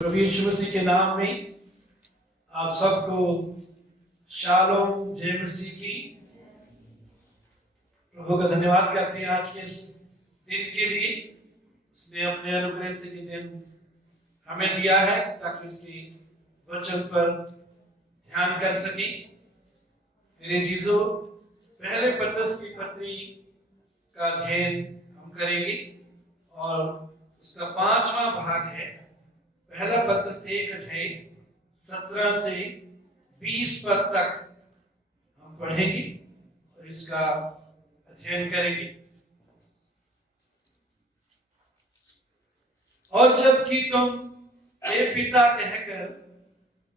प्रभु यीशु मसीह के नाम में आप सबको शालोम जय मसीह की। प्रभु का धन्यवाद करते हैं आज के इस दिन के लिए। उसने अपने अनुग्रह से ये दिन हमें दिया है ताकि उसके वचन पर ध्यान कर सके। मेरे जीजो, पहले पतरस की पत्री का अध्ययन हम करेंगे और उसका 5वां भाग है। पहला पतरस 1 अध्याय 17 से 20 पद तक हम पढ़ेंगे और इसका अध्ययन करेंगे। और जबकि तुम हे पिता कहकर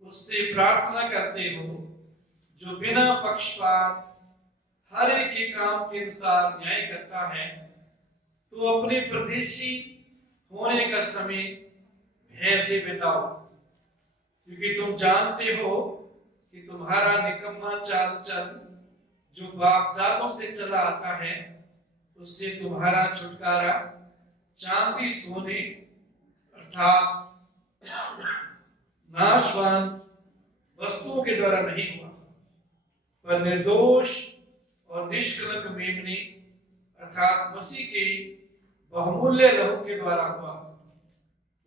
उससे प्रार्थना करते हो जो बिना पक्षपात हर एक के काम के अनुसार न्याय करता है, तो अपने परदेशी होने का समय भय से बिताओ, क्योंकि तुम जानते हो कि तुम्हारा निकम्मा चाल चल जो बाप दादों से चला आता है, उससे तुम्हारा छुटकारा चांदी सोने अर्थात नाशवान वस्तुओं के द्वारा नहीं हुआ, पर निर्दोष और निष्कलंक मेमने अर्थात मसीह के बहुमूल्य लहू के द्वारा हुआ।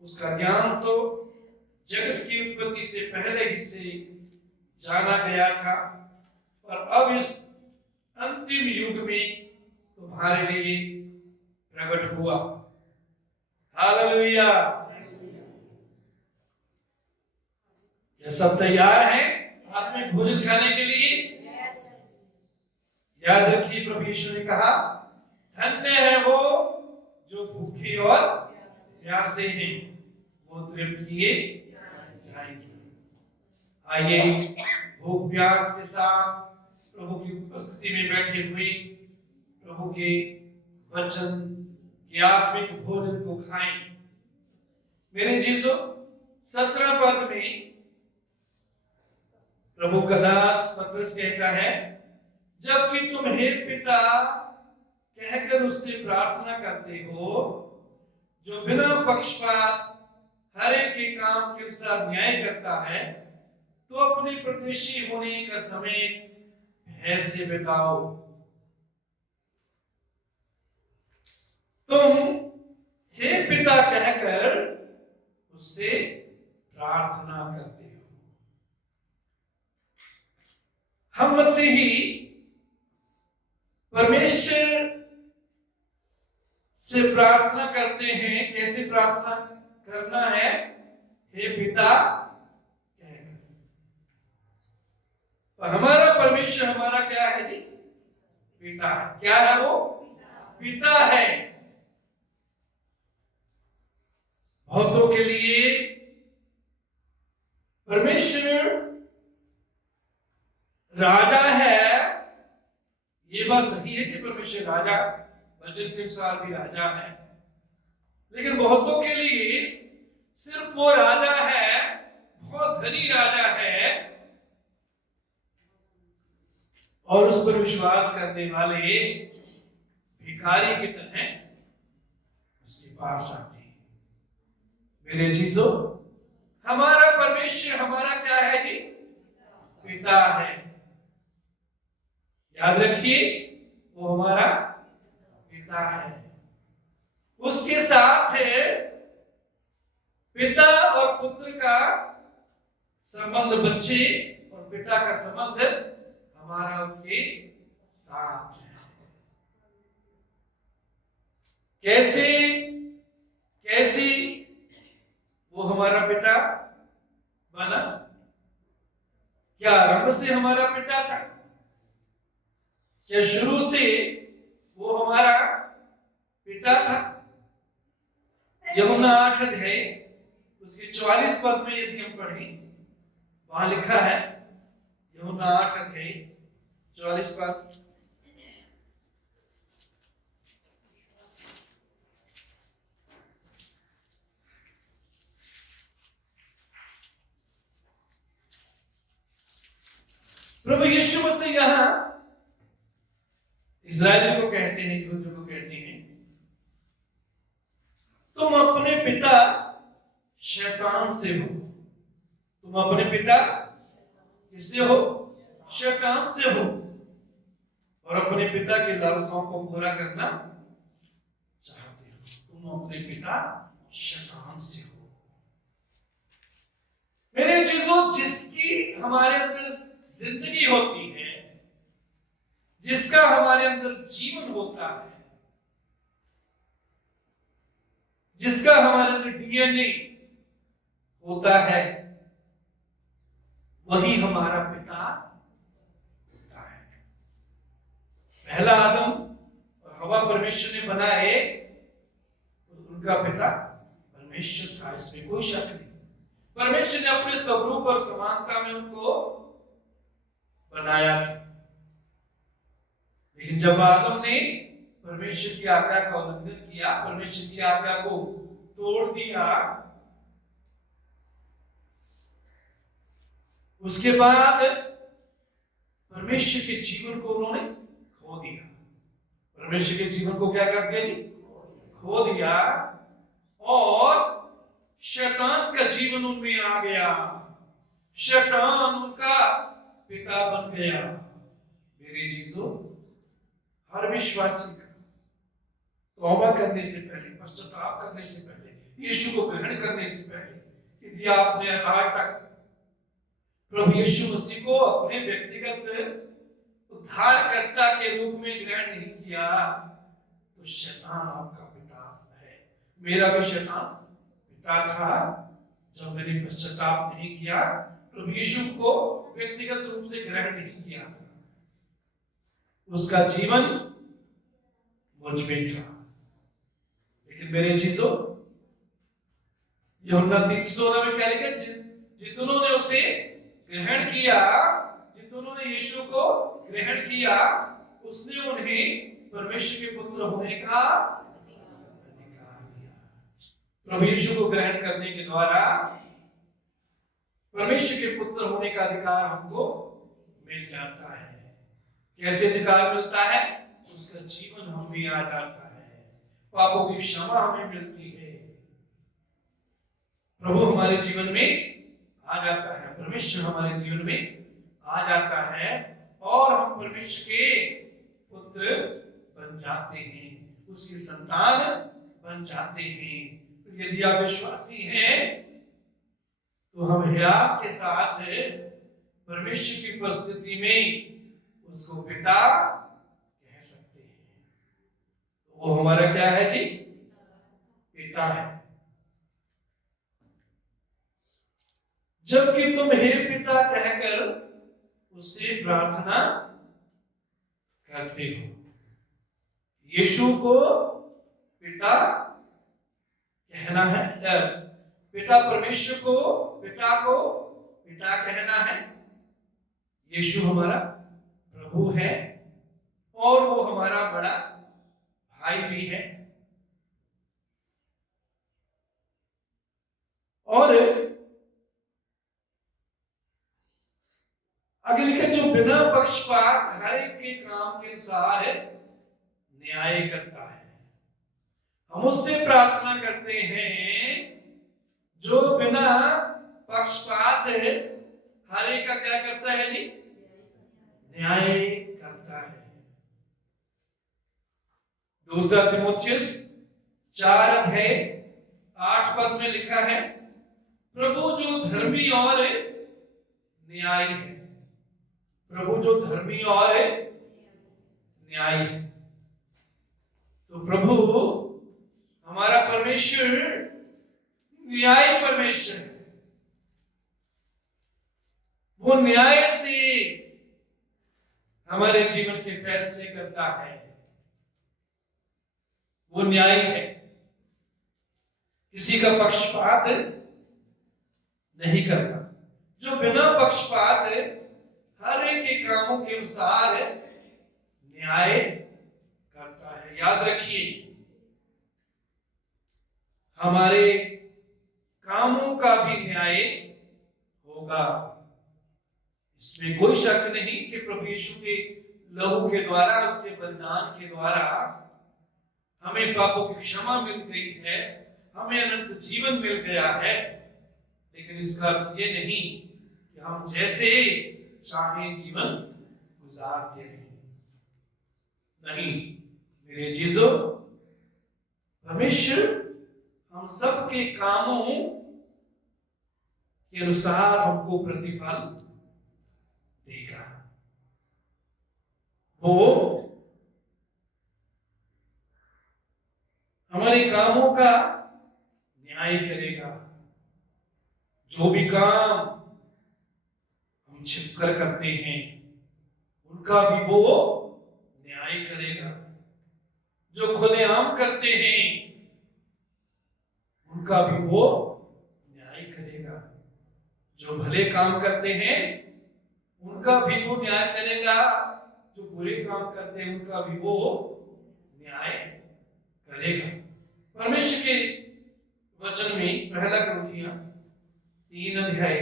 उसका ज्ञान तो जगत की उत्पत्ति से पहले ही से जाना गया था, पर अब इस अंतिम युग में तुम्हारे लिए प्रकट हुआ। हालेलुया। यह सब तैयार है आत्मिक भोजन खाने के लिए? याद रखिए, प्रभु यीशु ने कहा, धन्य है वो जो भूखे और प्यासे हैं, वो तृप्त किए जाएंगे। आइए भूख प्यास के साथ प्रभु की उपस्थिति में बैठे हुए प्रभु के वचन के आत्मिक भोजन को खाएं। मेरे जीसो 17 पद में प्रभु का दास पतरस कहता है, जबकि तुम हे पिता कहकर उससे प्रार्थना करते हो जो बिना पक्षपात हर एक के काम के अनुसार न्याय करता है, तो अपने परदेशी होने का समय भय से बिताओ। तुम हे पिता कहकर उससे प्रार्थना करते हो। हम मसीही परमेश्वर से प्रार्थना करते हैं। कैसे प्रार्थना करना है? हे पिता कहकर। तो हमारा परमेश्वर हमारा क्या है जी? पिता है। क्या है वो? पिता है। बहुतों के लिए परमेश्वर राजा है। ये बात सही है कि परमेश्वर राजा, वचन के अनुसार भी राजा है, लेकिन बहुतों के लिए सिर्फ वो राजा है, बहुत धनी राजा है, और उस पर विश्वास करने वाले भिखारी की तरह उसके पास आते हैं। मेरे जीजो, हमारा परमेश्वर हमारा क्या है जी? पिता है। याद रखिए, वो हमारा पिता है। उसके साथ है पिता और पुत्र का संबंध, बच्चे और पिता का संबंध हमारा उसके साथ है। कैसे कैसे वो हमारा पिता बना? क्या आरंभ से हमारा पिता था? क्या शुरू से वो हमारा पिता था? यूहन्ना 8 अध्याय उसके 44 पद में यदि हम पढ़ें, वहां लिखा है, यूहन्ना 8 अध्याय 44 पद, प्रभु यीशु मसीह यहां इस्राएलियों को कहते हैं, यहूदियों को कहते हैं, तुम अपने पिता शैतान से हो? तुम अपने पिता किससे हो? शैतान से हो, और अपने पिता की लालसाओं को पूरा करना चाहते हो। तुम अपने पिता शैतान से हो। मेरे चीजों, जिसकी हमारे अंदर जिंदगी होती है, जिसका हमारे अंदर जीवन होता है, जिसका हमारे अंदर डीएनए होता है, वही हमारा पिता होता है। पहला आदम और हवा परमेश्वर ने बनाए, उनका पिता परमेश्वर था, इसमें कोई शक नहीं। परमेश्वर ने अपने स्वरूप और समानता में उनको बनाया था। लेकिन जब आदम ने परमेश्वर की आज्ञा का उल्लंघन किया, परमेश्वर की आज्ञा को तोड़ दिया, उसके बाद परमेश्वर के जीवन को उन्होंने खो दिया। परमेश्वर के जीवन को क्या कर दिया जी? खो दिया। और शैतान का जीवन उनमें आ गया। शैतान उनका पिता बन गया। मेरे चीजों, हर विश्वासी का तौबा करने से पहले, पश्चाताप करने से पहले, यीशु को ग्रहण करने से पहले, यदि आपने आज तक प्रभु यीशु मसीह को अपने व्यक्तिगत उद्धारकर्ता के रूप में ग्रहण नहीं किया, तो शैतान आपका पिता है। मेरा भी शैतान पिता था जब मैंने पश्चाताप नहीं किया, प्रभु यीशु को व्यक्तिगत रूप से ग्रहण नहीं किया। उसका जीवन मुझ में था। लेकिन मेरे चीजों, यूहन्ना 3:16 में क्या लिखा? जितनों ने उसे ग्रहण किया, जितनों ने यीशु को ग्रहण किया, उसने उन्हें परमेश्वर के पुत्र होने का अधिकार दिया। प्रभु यीशु को ग्रहण करने के द्वारा परमेश्वर के पुत्र होने का अधिकार हमको मिल जाता है। कैसे अधिकार मिलता है? उसका जीवन हमें आ जाता है, पापों की क्षमा हमें मिलती है, प्रभु हमारे जीवन में आ जाता है, परमेश्वर हमारे जीवन में आ जाता है, और हम परमेश्वर के पुत्र बन जाते हैं, उसकी संतान बन जाते हैं। तो यदि आप विश्वासी हैं, तो हम हियाव के साथ परमेश्वर की उपस्थिति में उसको पिता कह सकते हैं। वो हमारा क्या है जी? पिता है। जबकि तुम हे पिता कहकर उससे प्रार्थना करते हो। यीशु को पिता कहना है, पिता परमेश्वर को पिता कहना है। यीशु हमारा प्रभु है, और वो हमारा बड़ा भाई भी है। और आगे लिखा, जो बिना पक्षपात हर एक के काम के अनुसार न्याय करता है। हम उससे प्रार्थना करते हैं जो बिना पक्षपात हर एक का क्या करता है जी? न्याय करता है। दूसरा तीमुथियुस 4:8 में लिखा है, प्रभु जो धर्मी और न्यायी है। प्रभु जो धर्मी और न्यायी है। तो प्रभु हमारा परमेश्वर न्यायी परमेश्वर है। वो न्याय से हमारे जीवन के फैसले करता है। वो न्यायी है, किसी का पक्षपात नहीं करता। जो बिना पक्षपात हर एक के कामों के अनुसार न्याय करता है। याद रखिए, हमारे कामों का भी न्याय होगा। इसमें कोई शक नहीं कि प्रभु यीशु के लहू के द्वारा, उसके बलिदान के द्वारा हमें पापों की क्षमा मिल गई है, हमें अनंत जीवन मिल गया है। लेकिन इसका अर्थ ये नहीं कि हम जैसे चाहे जीवन गुजारते नहीं। मेरे जीजो, परमेश्वर हम सबके कामों के अनुसार हमको प्रतिफल देगा। वो हमारे कामों का न्याय करेगा। जो भी काम हम छिपकर करते हैं उनका भी वो न्याय करेगा। जो खुलेआम करते हैं उनका भी वो न्याय करेगा। जो भले काम करते हैं उनका भी वो न्याय करेगा। जो बुरे काम करते हैं उनका भी वो न्याय करेगा। परमेश्वर के वचन में पहला कुरिन्थियों 3 अध्याय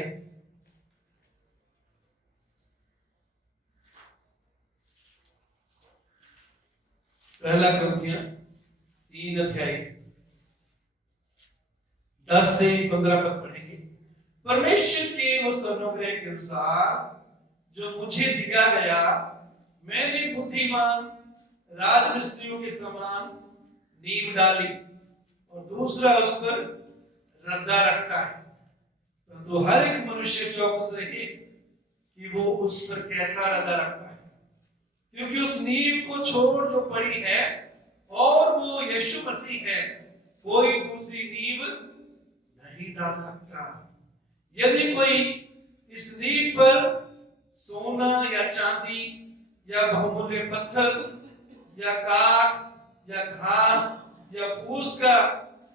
10 से 15 पद पढ़ेंगे। परमेश्वर के उस अनुग्रह के अनुसार जो मुझे दिया गया, मैंने बुद्धिमान राजमिस्त्रियों के समान नींव डाली और दूसरा उस पर रद्दा रखता है। परंतु हर एक मनुष्य चौकस रहे कि वो उस पर कैसा रद्दा रखता है, क्योंकि उस नींव को छोड़ जो पड़ी है और वो यीशु मसीह है, कोई दूसरी नींव नहीं डाल सकता। यदि कोई इस नींव पर सोना या चांदी या बहुमूल्य पत्थर या काठ या घास या फूस का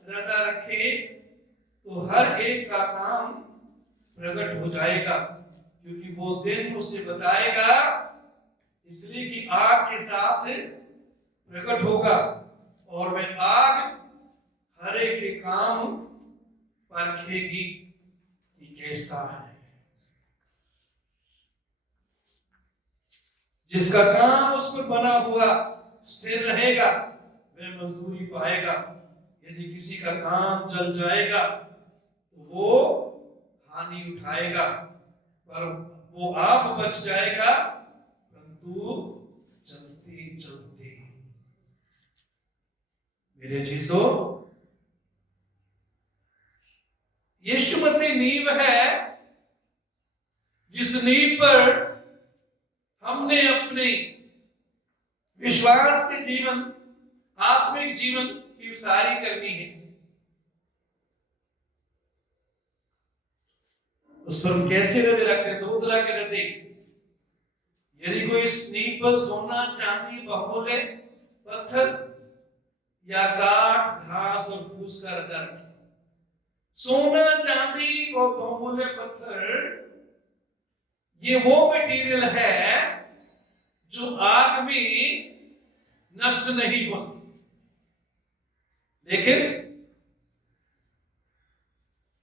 रद्दा रखे तो हर एक का काम प्रकट हो जाएगा, क्योंकि वो दिन उसे बताएगा, इसलिए कि आग के साथ प्रकट होगा और वह आग हर एक के काम परखेगी कि कैसा है। जिसका काम उस पर बना हुआ स्थिर रहेगा वह मजदूरी पाएगा। यदि किसी का काम जल जाएगा तो वो हानि उठाएगा, पर वो आप बच जाएगा, परंतु चलते चलते। मेरे जीजो, यीशु मसीह नींव है, जिस नींव पर हमने अपने विश्वास के जीवन, आत्मिक जीवन की उसारी करनी है। उस पर हम कैसे रद्दे रखते हैं? 2 तरह के रद्दे। यदि कोई इस नींव पर सोना, चांदी, बहुमूल्य पत्थर या काठ, घास और फूस का रद्दा रखे। सोना, चांदी और बहुमूल्य पत्थर ये वो मटेरियल है जो आग में नष्ट नहीं होती, लेकिन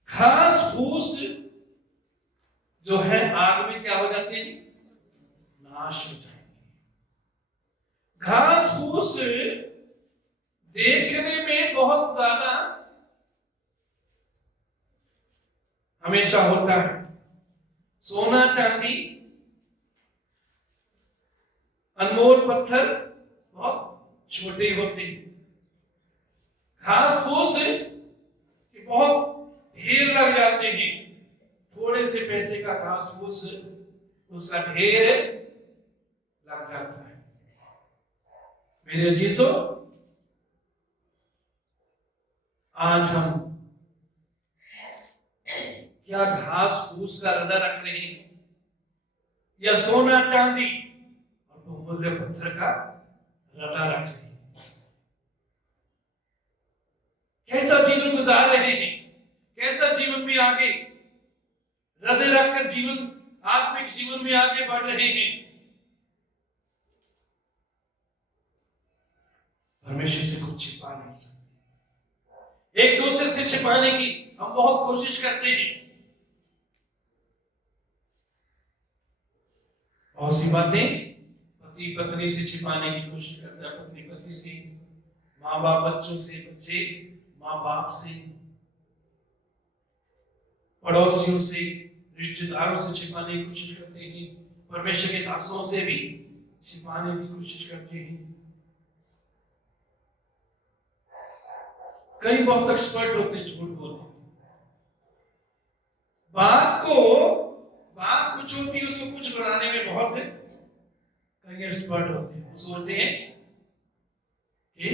घास फूस जो है आग में क्या हो जाते हैं? नाश हो जाएंगे। घास फूस देखने में बहुत ज्यादा हमेशा होता है। सोना, चांदी, अनमोल पत्थर बहुत छोटे होते हैं। घास फूस के बहुत ढेर लग जाते हैं। थोड़े से पैसे का घास फूस उसका ढेर लग जाता है। मेरे अजीजों, आज हम क्या घास फूस का रद्दा रख रहे हैं या सोना, चांदी और बहुमूल्य पत्थर का रद्दा रख रहे हैं? कैसा जीवन गुजार रहे हैं? कैसा जीवन में आगे रद्दे रखकर जीवन, आत्मिक जीवन में आगे बढ़ रहे हैं? परमेश्वर से कुछ छिपा नहीं सकते। एक दूसरे से छिपाने की हम बहुत कोशिश करते हैं। बहुत सी बातें पति पत्नी से छिपाने की कोशिश करता है, पत्नी पति से, माँ बाप बच्चों से, बच्चे माँ बाप से। पड़ोसियों से, रिश्तेदारों से छिपाने की कोशिश करते हैं, परमेश्वर के दासों से भी छिपाने की कोशिश करते हैं। कई बहुत एक्सपर्ट होते हैं झूठ बोलने। बात कुछ होती है, उसको कुछ बनाने में बहुत कई एक्सपर्ट होते हैं। वो सोचते हैं कि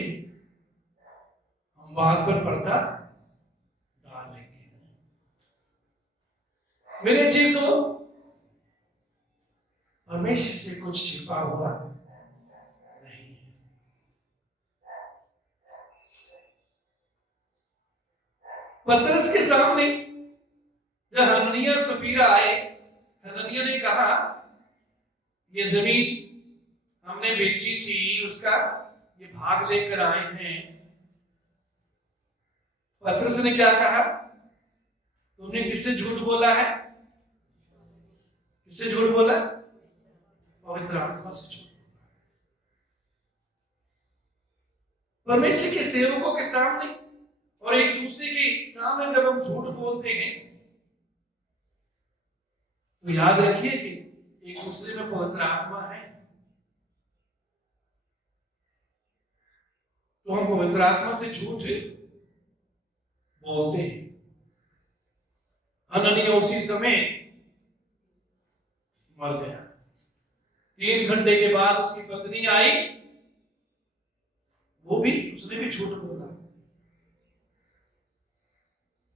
हम बात पर पर्दा डाल लेंगे। मेरे चीजों, परमेश्वर से कुछ छिपा हुआ नहीं है। पतरस के सामने जब हननिया सफीरा आए, हननिया ने कहा ये जमीन हमने बेची थी, उसका ये भाग लेकर आए हैं। पतरस ने क्या कहा? तुमने किससे झूठ बोला है? किससे झूठ बोला? पवित्र आत्मा से झूठ बोला। परमेश्वर के सेवकों के सामने और एक दूसरे के सामने जब हम झूठ बोलते हैं तो याद रखिए कि एक दूसरे में पवित्र आत्मा है, तो हम पवित्र आत्मा से झूठ बोलते हैं। हननिया उसी समय मर गया। 3 घंटे के बाद उसकी पत्नी आई, उसने भी झूठ बोला।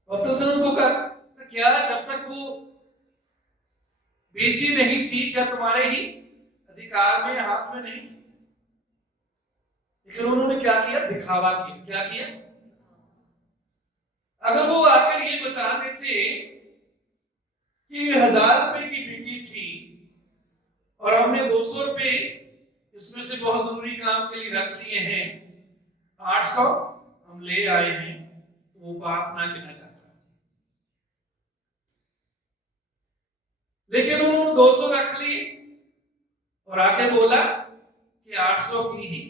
पतरस ने उनको कहा, क्या जब तक वो बेची नहीं थी, क्या तुम्हारे ही अधिकार में, हाथ में नहीं? लेकिन उन्होंने क्या किया? दिखावा किया। क्या किया? अगर वो आकर ये बता देते कि 1000 रुपए की बिकी थी और हमने 200 रुपए इसमें से बहुत जरूरी काम के लिए रख लिए हैं, 800 हम ले आए हैं, तो वो पाप ना गिना जाता। लेकिन उन्होंने 200 रख ली और आके बोला कि 800 की ही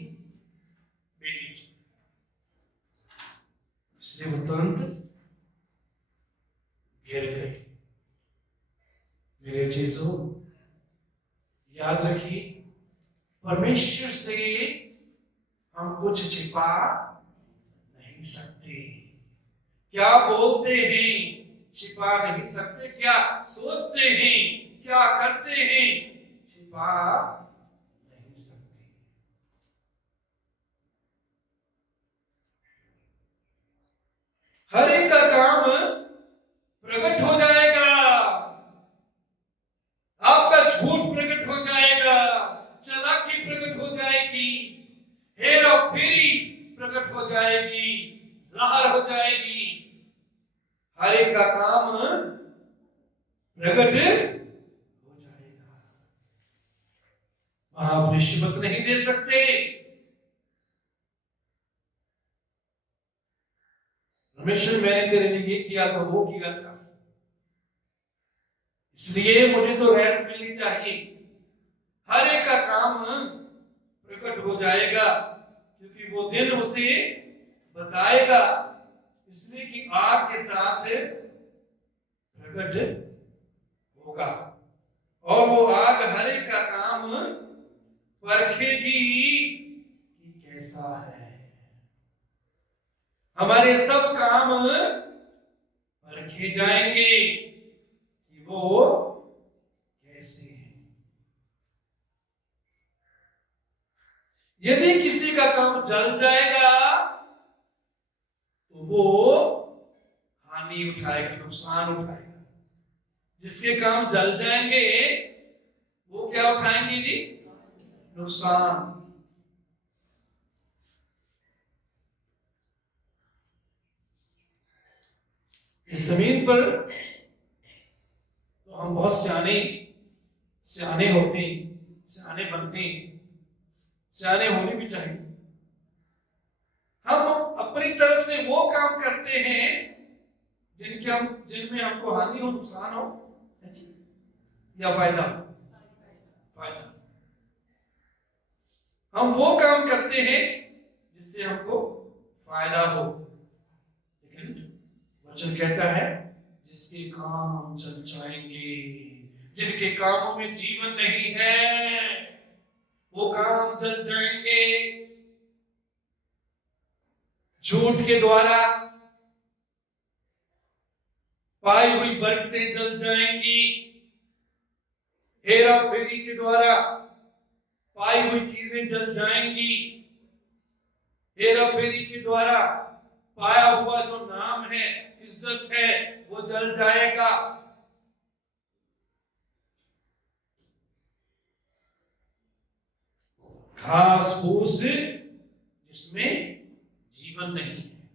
बिकी थी, इसलिए वो तुरंत गिर गए। मेरे चीजों, याद रखिए, परमेश्वर से हम कुछ छिपा नहीं सकते। क्या बोलते हैं छिपा नहीं सकते, क्या सोचते हैं, क्या करते हैं छिपा नहीं सकते। हर एक का काम प्रकट हो जाएगा, आपका झूठ प्रकट हो जाएगा, चालाकी प्रकट हो जाएगी, हेरा फेरी प्रकट हो जाएगी, जाहिर हो जाएगी। हर एक का काम प्रकट हो जाएगा। आप रिश्वत नहीं दे सकते। परमेश्वर, मैंने तेरे लिए ये किया था, वो किया था, इसलिए मुझे तो रहमत मिलनी चाहिए। हर एक का काम प्रकट हो जाएगा, क्योंकि वो दिन उसे बताएगा, इसलिए कि आग के साथ प्रकट होगा और वो आग हर एक का काम परखेगी कि कैसा है। हमारे सब काम परखे जाएंगे कि वो कैसे हैं। यदि किसी का काम जल जाएगा तो वो हानि उठाएगा, नुकसान उठाएगा। जिसके काम जल जाएंगे वो क्या उठाएंगे जी? नुकसान। इस जमीन पर तो हम बहुत सियाने होते हैं, सियाने बनते हैं, सियाने होने भी चाहिए। हम अपनी तरफ से वो काम करते हैं जिनमें हमको हानि हो, नुकसान हो या फायदा। हम वो काम करते हैं जिससे हमको फायदा हो, लेकिन वचन कहता है जिसके काम चल जाएंगे। जिनके कामों में जीवन नहीं है वो काम चल जाएंगे। झूठ के द्वारा पाई हुई बरकतें जल जाएंगी। हेरा फेरी के द्वारा पाई हुई चीजें जल जाएंगी। हेरा फेरी के द्वारा पाया हुआ जो नाम है, इज्जत है, वो जल जाएगा। घास फूस जिसमें जीवन नहीं है,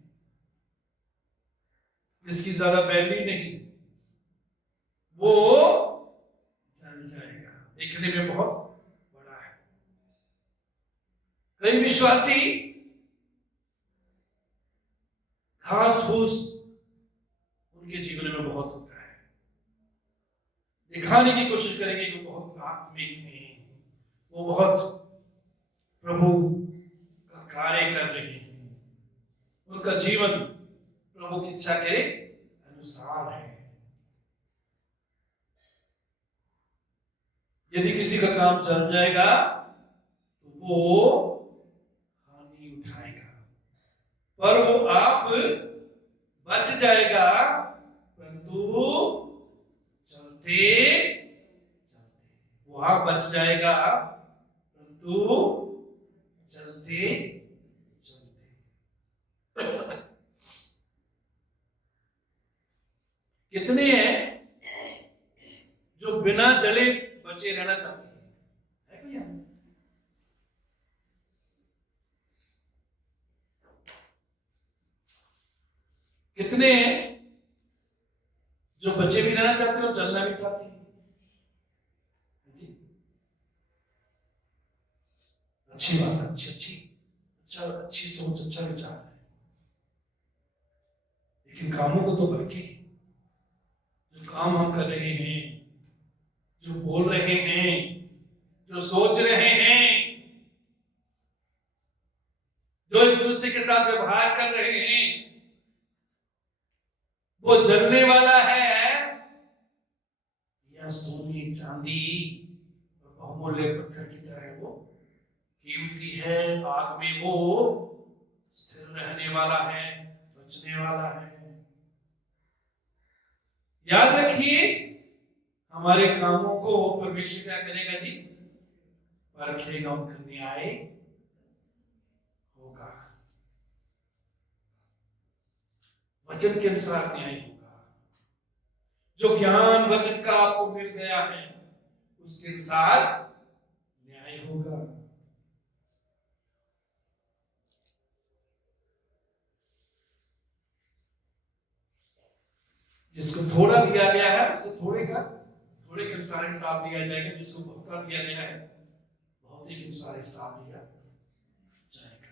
जिसकी ज्यादा वैल्यू नहीं, वो जल जाएगा। देखने में बहुत बड़ा है। कई विश्वासी घास फूस उनके जीवन में बहुत होता है, दिखाने की कोशिश करेंगे कि वो बहुत आत्मिक हैं, वो बहुत प्रभु का कार्य कर रहे हैं, उनका जीवन प्रभु की इच्छा के अनुसार है। यदि किसी का काम चल जाएगा तो वो हानि उठाएगा, पर वो आप बच जाएगा, परंतु चलते चलते वो आप बच जाएगा, परंतु चलते चलते। कितने हैं जो बिना जले बचे रहना चाहते हैं? है भैया? कितने हैं जो बचे भी रहना चाहते हैं और जलना भी चाहते हैं? अच्छी बात है, अच्छी सोच, अच्छा विचार है, लेकिन कामों को तो बरके। जो काम हम कर रहे हैं, जो बोल रहे हैं, जो सोच रहे हैं, जो एक दूसरे के साथ व्यवहार कर रहे हैं, वो जलने वाला है या सोने चांदी और बहुमूल्य पत्थर की तरह है? वो कीमती है, आग में वो स्थिर रहने वाला है, बचने वाला है। याद रखिए, हमारे कामों को परमेश्वर क्या करेगा जी? परखेगा, उनका न्याय होगा, वचन के अनुसार न्याय होगा। जो ज्ञान वचन का आपको मिल गया है उसके अनुसार न्याय होगा। जिसको थोड़ा दिया गया है उससे थोड़े के अनुसार हिसाब दिया जाएगा। जिसको बहुत दिया गया है बहुत ही के अनुसार हिसाब दिया जाएगा।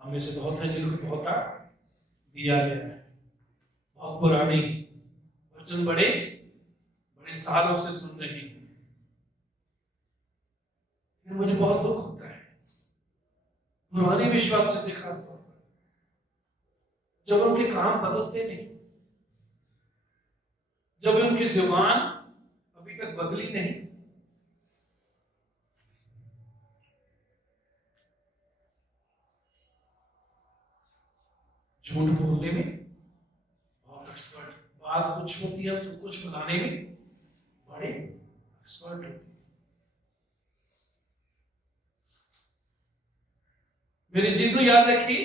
हमें से बहुत है जिनको बहुत दिया गया है, बहुत पुरानी वचन बड़े सालों से सुन रहे हैं। मुझे बहुत दुख होता है पुराने विश्वास से, खास तौर पर जब उनके काम बदलते नहीं, जब उनकी जुबान अभी तक बदली नहीं। झूठ बोलने में बहुत एक्सपर्ट, बात कुछ होती है तो कुछ बनाने में बड़े एक्सपर्ट होते हैं। मेरे जीसू याद रखिए,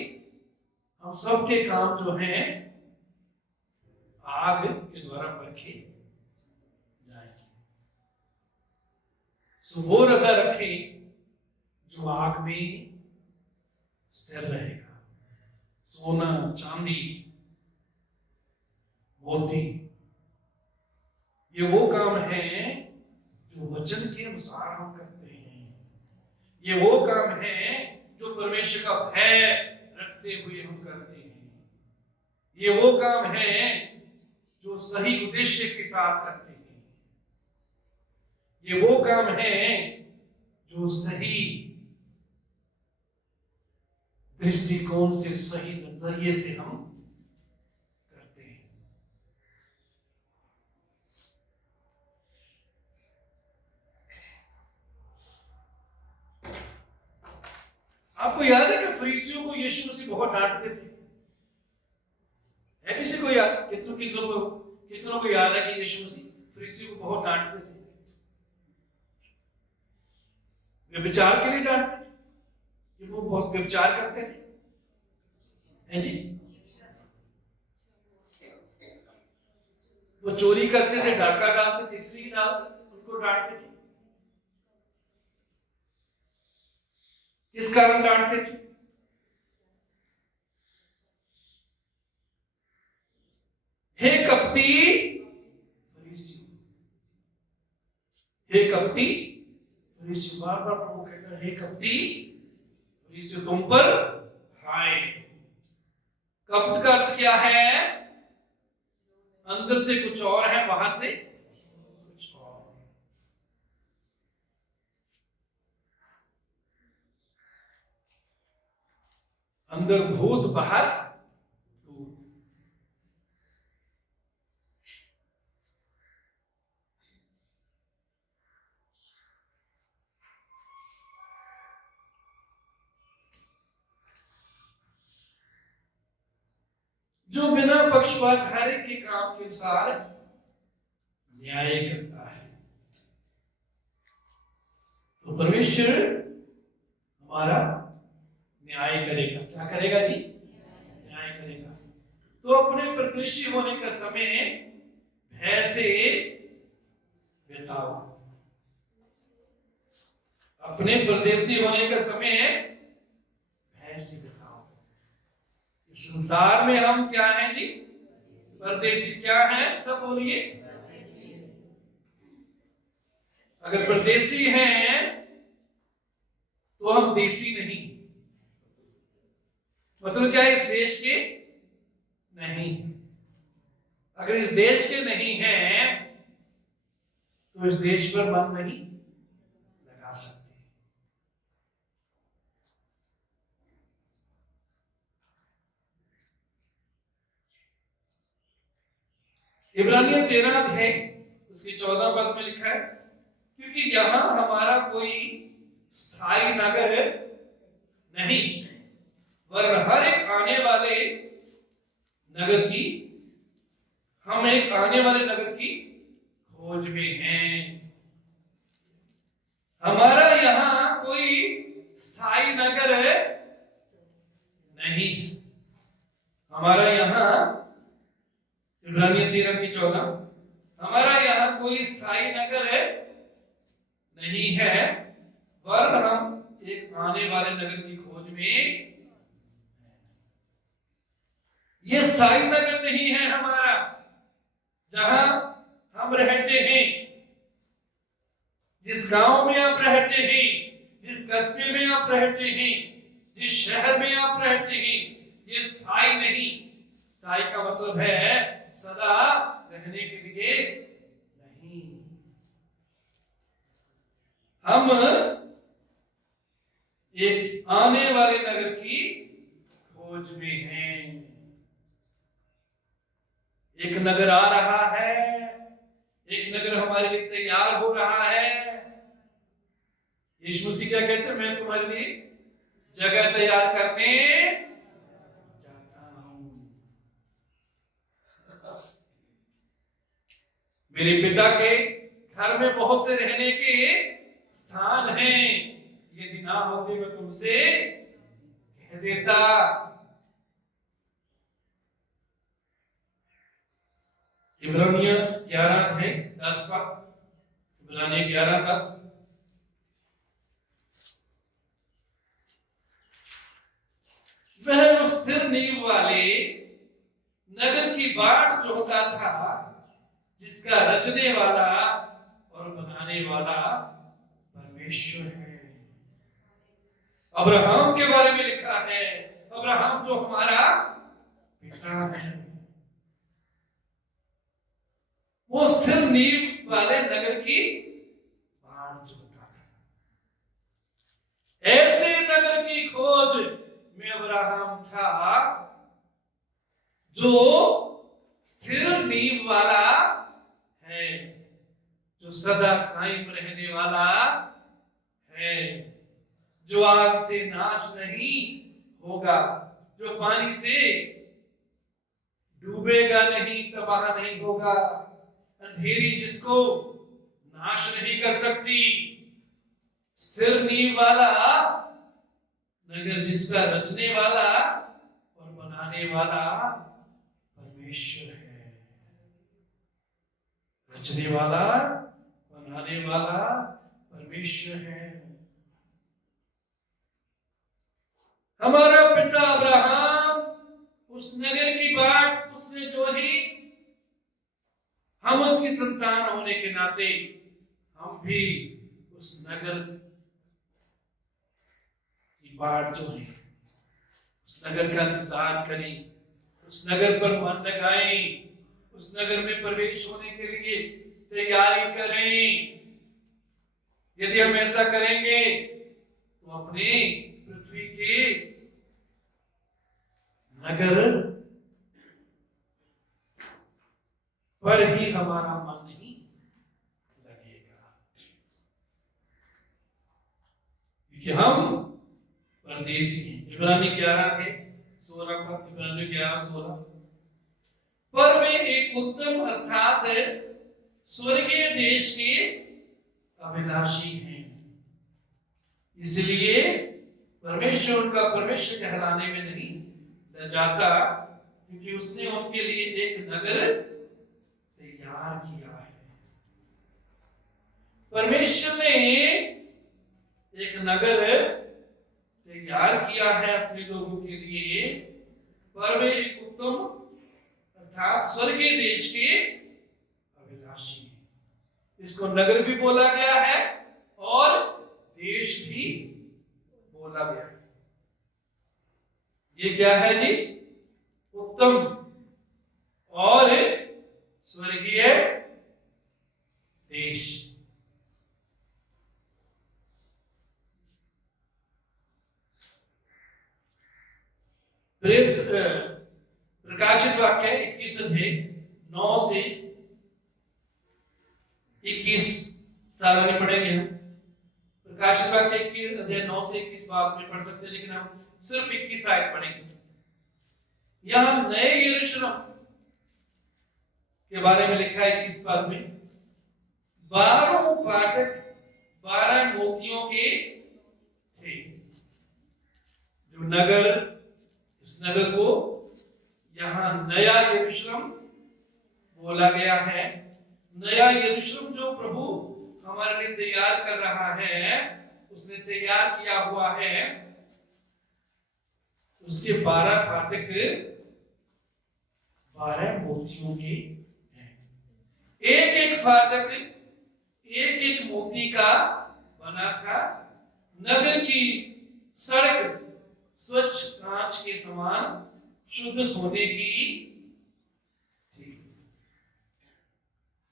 हम सबके काम जो हैं आग के द्वारा परखे जाएंगे। सो वो हृदय रखें जो आग में स्थिर रहेगा। सोना, चांदी, मोती, ये वो काम है जो वचन के अनुसार हम करते हैं। ये वो काम है जो परमेश्वर का भय रखते हुए हम करते हैं। ये वो काम है जो सही उद्देश्य के साथ करते हैं। ये वो काम है जो सही दृष्टिकोण से, सही नजरिए से हम करते हैं। आपको याद है कि फरीसियों को यीशु मसीह बहुत डांटते थे? है किसी को याद? कितनों को याद है कि यीशु मसीह फरीसियों को बहुत डांटते थे? व्यभिचार के लिए डांटते थे कि वो बहुत व्यभिचार करते थे, है जी? वो चोरी करते थे, डाका डालते थे, इसलिए डालते थे, उनको डांटते थे। किस कारण डांटते थे? हे कपटी फरीसी, हे कपटी फरीसी, बार बार प्रभु कहता है हे कपटी फरीसी, तुम पर हाय। कपट का अर्थ क्या है? अंदर से कुछ और है, बाहर से कुछ और। अंदर भूत, बाहर भूत। जो बिना पक्षपात हर एक के काम के अनुसार न्याय करता है, तो परमेश्वर हमारा न्याय करेगा। क्या करेगा जी? न्याय करेगा। तो अपने परदेशी होने का समय भय से बिताओ। अपने परदेशी होने का समय भय से बिताओ। इस संसार में हम क्या हैं जी? परदेशी। क्या हैं? सब बोलिए। अगर परदेशी हैं तो हम देशी नहीं। मतलब क्या? इस देश के नहीं। अगर इस देश के नहीं हैं तो इस देश पर मन नहीं लगा सकते। इब्रानियों 13 अध्याय उसके 14 पद में लिखा है, क्योंकि यहां हमारा कोई स्थायी नगर नहीं, वरन हर एक आने वाले नगर की, हम एक आने वाले नगर की खोज में हैं। हमारा यहां कोई स्थायी नगर नहीं। हमारा यहां, इब्रानियों 13 की 14, हमारा यहां कोई स्थायी नगर नहीं है, वरन हम एक आने वाले नगर की खोज में। ये स्थायी नगर नहीं है हमारा जहां हम रहते हैं। जिस गांव में आप रहते हैं, जिस कस्बे में आप रहते हैं, जिस शहर में आप रहते हैं, ये स्थायी नहीं। स्थायी का मतलब है सदा रहने के लिए नहीं। हम एक आने वाले नगर की खोज में हैं। एक नगर आ रहा है, एक नगर हमारे लिए तैयार हो रहा है। यीशु मसीह क्या कहते हैं? मैं तुम्हारे लिए जगह तैयार करने जाता हूं। मेरे पिता के घर में बहुत से रहने के स्थान हैं, यदि ना होते मैं तुमसे कह देता। इब्रानियों 11 है 10 पर, इब्रानियों 11:10, वह उस स्थिर नींव वाले नगर की बाट जोहता था, जिसका रचने वाला और बनाने वाला परमेश्वर है। अब्राहम के बारे में लिखा है, अब्राहम जो हमारा पिता है, वो स्थिर नींव वाले नगर की बाट जोहता था। ऐसे नगर की खोज में अब्राहम था जो स्थिर नींव वाला है, जो सदा कायम रहने वाला है। जो आग से नाश नहीं होगा, जो पानी से डूबेगा नहीं, तबाह नहीं होगा, अंधेरी जिसको नाश नहीं कर सकती, स्थिर नींव वाला नगर जिसका रचने वाला और बनाने वाला परमेश्वर है। रचने वाला, बनाने वाला परमेश्वर है। हमारा पिता अब्राहम उस नगर की बाट उसने जोही, हम उसकी संतान होने के नाते हम भी उस नगर की बाट जो है, उस नगर का इंतजार करें, उस नगर पर मन लगाएं, उस नगर में प्रवेश होने के लिए तैयारी करें। यदि हम ऐसा करेंगे तो अपने पृथ्वी के नगर पर ही हमारा मन नहीं लगेगा, क्योंकि हम परदेसी हैं। इब्रानी 11 थे 16 पर, इब्रानी 11:16, पर वे एक उत्तम अर्थात स्वर्गीय देश के अभिलाषी हैं, इसलिए परमेश्वर उनका परमेश्वर कहलाने में नहीं लजाता, क्योंकि उसने उनके लिए एक नगर तैयार किया है। परमेश्वर ने एक नगर तैयार किया है अपने लोगों के लिए, पर वे एक उत्तम अर्थात स्वर्गीय देश के अभिलाषी हैं। इसको नगर भी बोला गया है और देश भी बोला गया है। ये क्या है जी? उत्तम और स्वर्गीय देश। प्रकाशित वाक्य 21 अध्याय 9 से 21 सारा नहीं पढ़ेंगे हम। प्रकाशित वाक्य 21 अध्याय 9 से 21 बाब में पढ़ सकते हैं, लेकिन हम सिर्फ 21 आयत पढ़ेंगे। यहां नए यरूशलेम के बारे में लिखा है 21 पद में, 12 फाटक 12 मोतियों के थे। जो नगर, इस नगर को यहां नया यरूशलेम बोला गया है। नया यरूशलेम जो प्रभु हमारे लिए तैयार कर रहा है, उसने तैयार किया हुआ है, उसके 12 फाटक 12 मोतियों के हैं। एक एक फाटक एक एक मोती का बना था। नगर की सड़क स्वच्छ कांच के समान शुद्ध सोने की थी।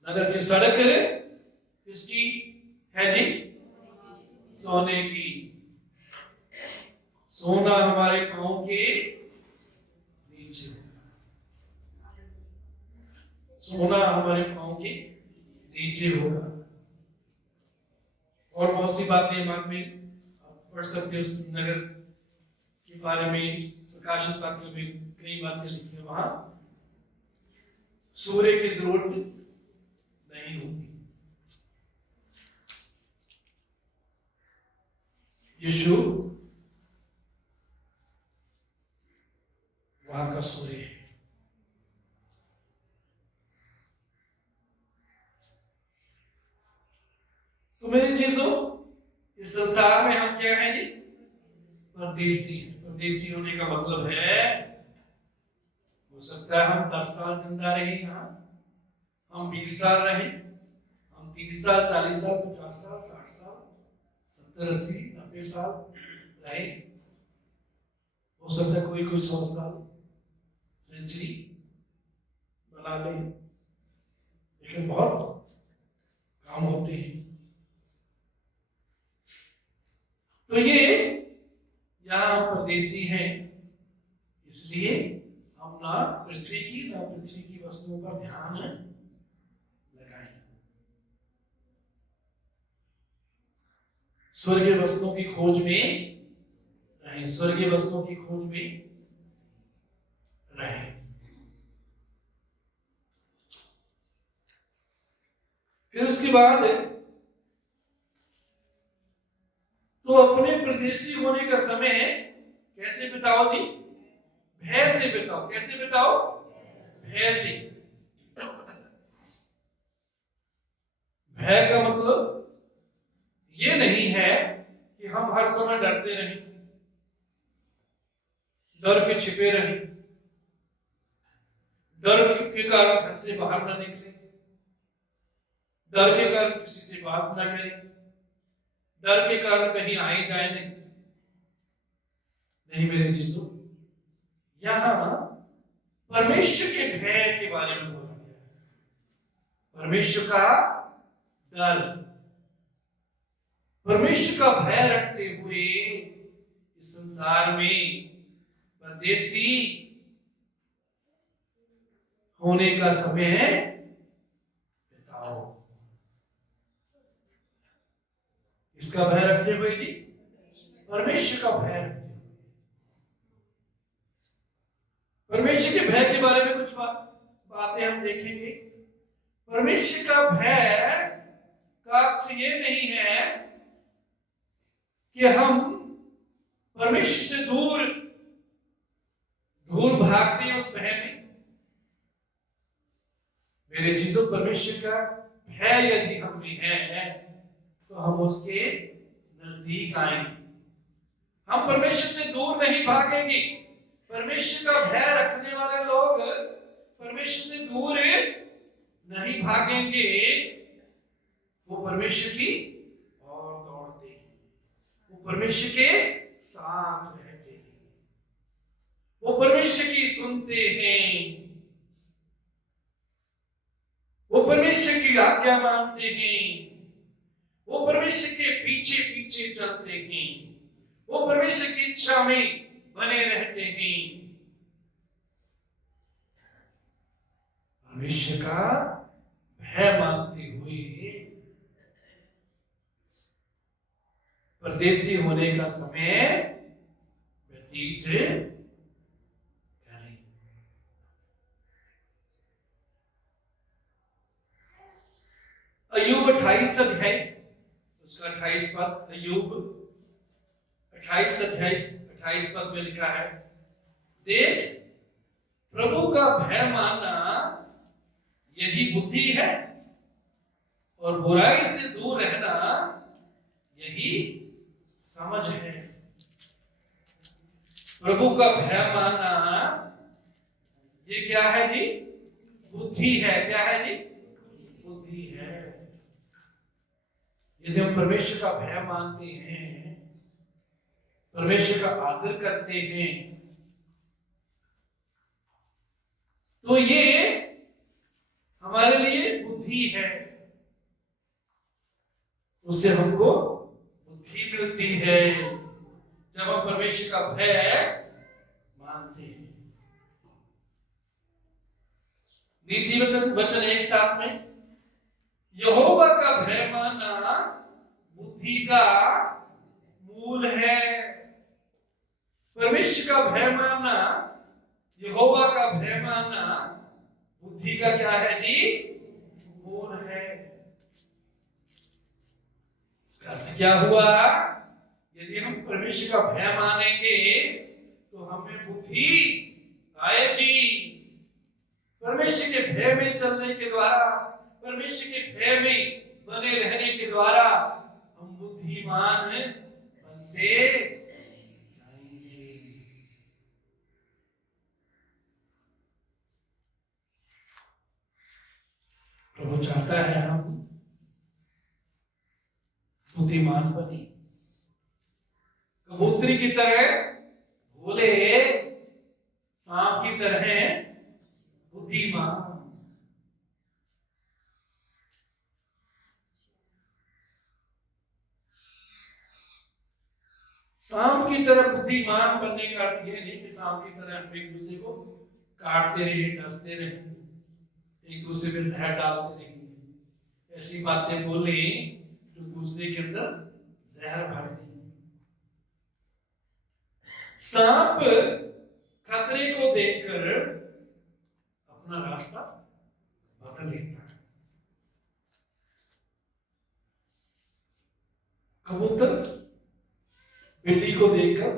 नगर की सड़क किसकी है जी? सोने की। सोना हमारे पांव के नीचे, सोना हमारे पांव के नीचे होगा। और बहुत सी बातें बाद में पढ़ सकते हो उस नगर के बारे में। प्रकाशित वाक्य में कई बातें लिखी है। वहां सूर्य की जरूरत नहीं होती। यीशु वहां का सूर्य है। तो मेरी चीजों, इस संसार में हम क्या हैं जी? परदेसी। परदेसी होने का मतलब है, हो सकता है हम 10 साल जिंदा रहे यहाँ, हम 20 साल रहे, हम 30 साल, 40 साल, 50 साल, 60 साल, 70, 80, 90 साल रहे। हो सकता है कोई 100 साल सेंचुरी बना ले, लेकिन बहुत काम होते हैं। तो ये यहाँ परदेसी हैं, इसलिए हम ना पृथ्वी की वस्तुओं पर ध्यान लगाएं। स्वर्गीय वस्तुओं की खोज में रहें, स्वर्गीय वस्तुओं की खोज में रहें। फिर उसके बाद तो अपने परदेशी होने का समय कैसे बिताओ जी? भय से बिताओ। कैसे बिताओ? भय से। भय का मतलब ये नहीं है कि हम हर समय डरते रहें, डर के छिपे रहें, डर के कारण घर से बाहर ना निकले, डर के कारण किसी से बात ना करें, डर के कारण कहीं आए जाए नहीं। नहीं मेरे चीजों, यहां परमेश्वर के भय के बारे में बोला गया है। परमेश्वर का डर, परमेश्वर का भय रखते हुए इस संसार में परदेसी होने का समय बिताओ। इसका भय रखते हुए जी, परमेश्वर का भय रखते हुए। परमेश्वर के भय के बारे में कुछ बातें हम देखेंगे। परमेश्वर का भय का अर्थ ये नहीं है कि हम परमेश्वर से दूर दूर भागते हैं उस भय में। मेरे चीजों, परमेश्वर का भय यदि हम में है तो हम उसके नजदीक आएंगे। हम परमेश्वर से दूर नहीं भागेंगे। परमेश्वर का भय रखने वाले लोग परमेश्वर से दूर नहीं भागेंगे, वो परमेश्वर की ओर दौड़ते हैं, वो परमेश्वर के साथ रहते हैं, वो परमेश्वर की सुनते हैं, वो परमेश्वर की आज्ञा मानते हैं, वो परमेश्वर के पीछे पीछे चलते हैं, वो परमेश्वर की इच्छा में बने रहते हैं। परमेश्वर का भय मानते हुए परदेसी होने का समय व्यतीत करें। अय्यूब 28 अध्याय, उसका 28 पद, अय्यूब 28 अध्याय 28 पद में लिखा है, देख प्रभु का भय मानना यही बुद्धि है और बुराई से दूर रहना यही समझ है। प्रभु का भय मानना ये क्या है जी? बुद्धि है। क्या है जी? बुद्धि है। यदि हम परमेश्वर का भय मानते हैं, परमेश्वर का आदर करते हैं, तो ये हमारे लिए बुद्धि है। उससे हमको बुद्धि मिलती है जब हम परमेश्वर का भय मानते हैं। नीति वचन एक साथ में, यहोवा का भय मानना बुद्धि का मूल है। परमेश्वर का भय मानना, यहोवा का भय मानना बुद्धि का क्या है जी? मूल है। इसका अर्थ क्या हुआ? यदि हम परमेश्वर का भय मानेंगे तो हमें बुद्धि आएगी। परमेश्वर के भय में चलने के द्वारा, परमेश्वर के भय में बने रहने के द्वारा हम बुद्धिमान बनते जाएंगे। प्रभु चाहता है हम बुद्धिमान बने, कबूतरी की तरह भोले, सांप की तरह बुद्धिमान। सांप की तरह बुद्धिमान बनने का अर्थ यह नहीं कि सांप की तरह हम एक दूसरे को काटते रहे, डसते रहे, एक दूसरे पे जहर डालते रहे, ऐसी बातें बोले जो दूसरे के अंदर जहर भर दी। सांप खतरे को देखकर अपना रास्ता बदल लेता है। कबूतर बिल्ली को देखकर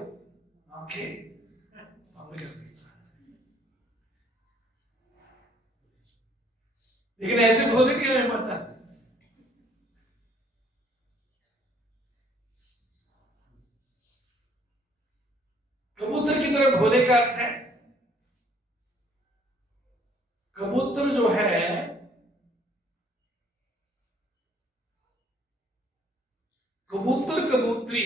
आंखें बंद कर देता है। लेकिन ऐसे भोले नहीं हमें पता। कबूतर की तरह भोले का अर्थ है, कबूतर जो है कबूतर कबूतरी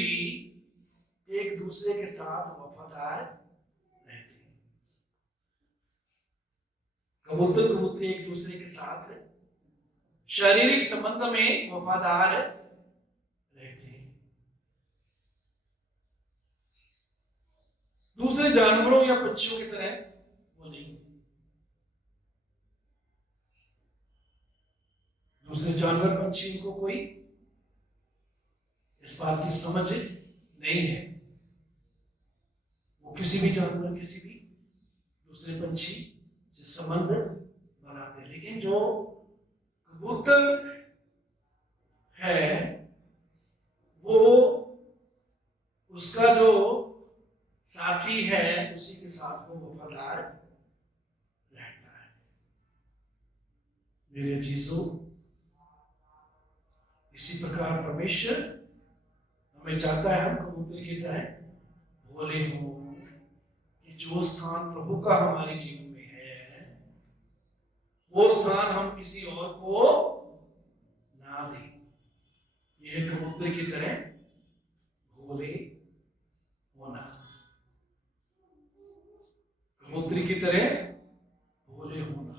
एक दूसरे के साथ वफादार रहते हैं। कबूतर कबूतरी एक दूसरे के साथ शारीरिक संबंध में वफादार रहते हैं। दूसरे जानवरों या पक्षियों की तरह वो नहीं। दूसरे जानवर पक्षियों को कोई इस बात की समझ नहीं है। वो किसी भी जानवर, किसी भी दूसरे पंछी से संबंध बनाते हैं। लेकिन जो कबूतर है वो उसका जो साथी है उसी के साथ वो वफादार रहता है। मेरे अजीजों, इसी प्रकार परमेश्वर हमें चाहता है हम कबूतर की तरह भोले हों, कि जो स्थान प्रभु का हमारे जीवन में है वो स्थान हम किसी और को ना दें। यह कबूतर की तरह भोले होना, कबूतर की तरह भोले होना।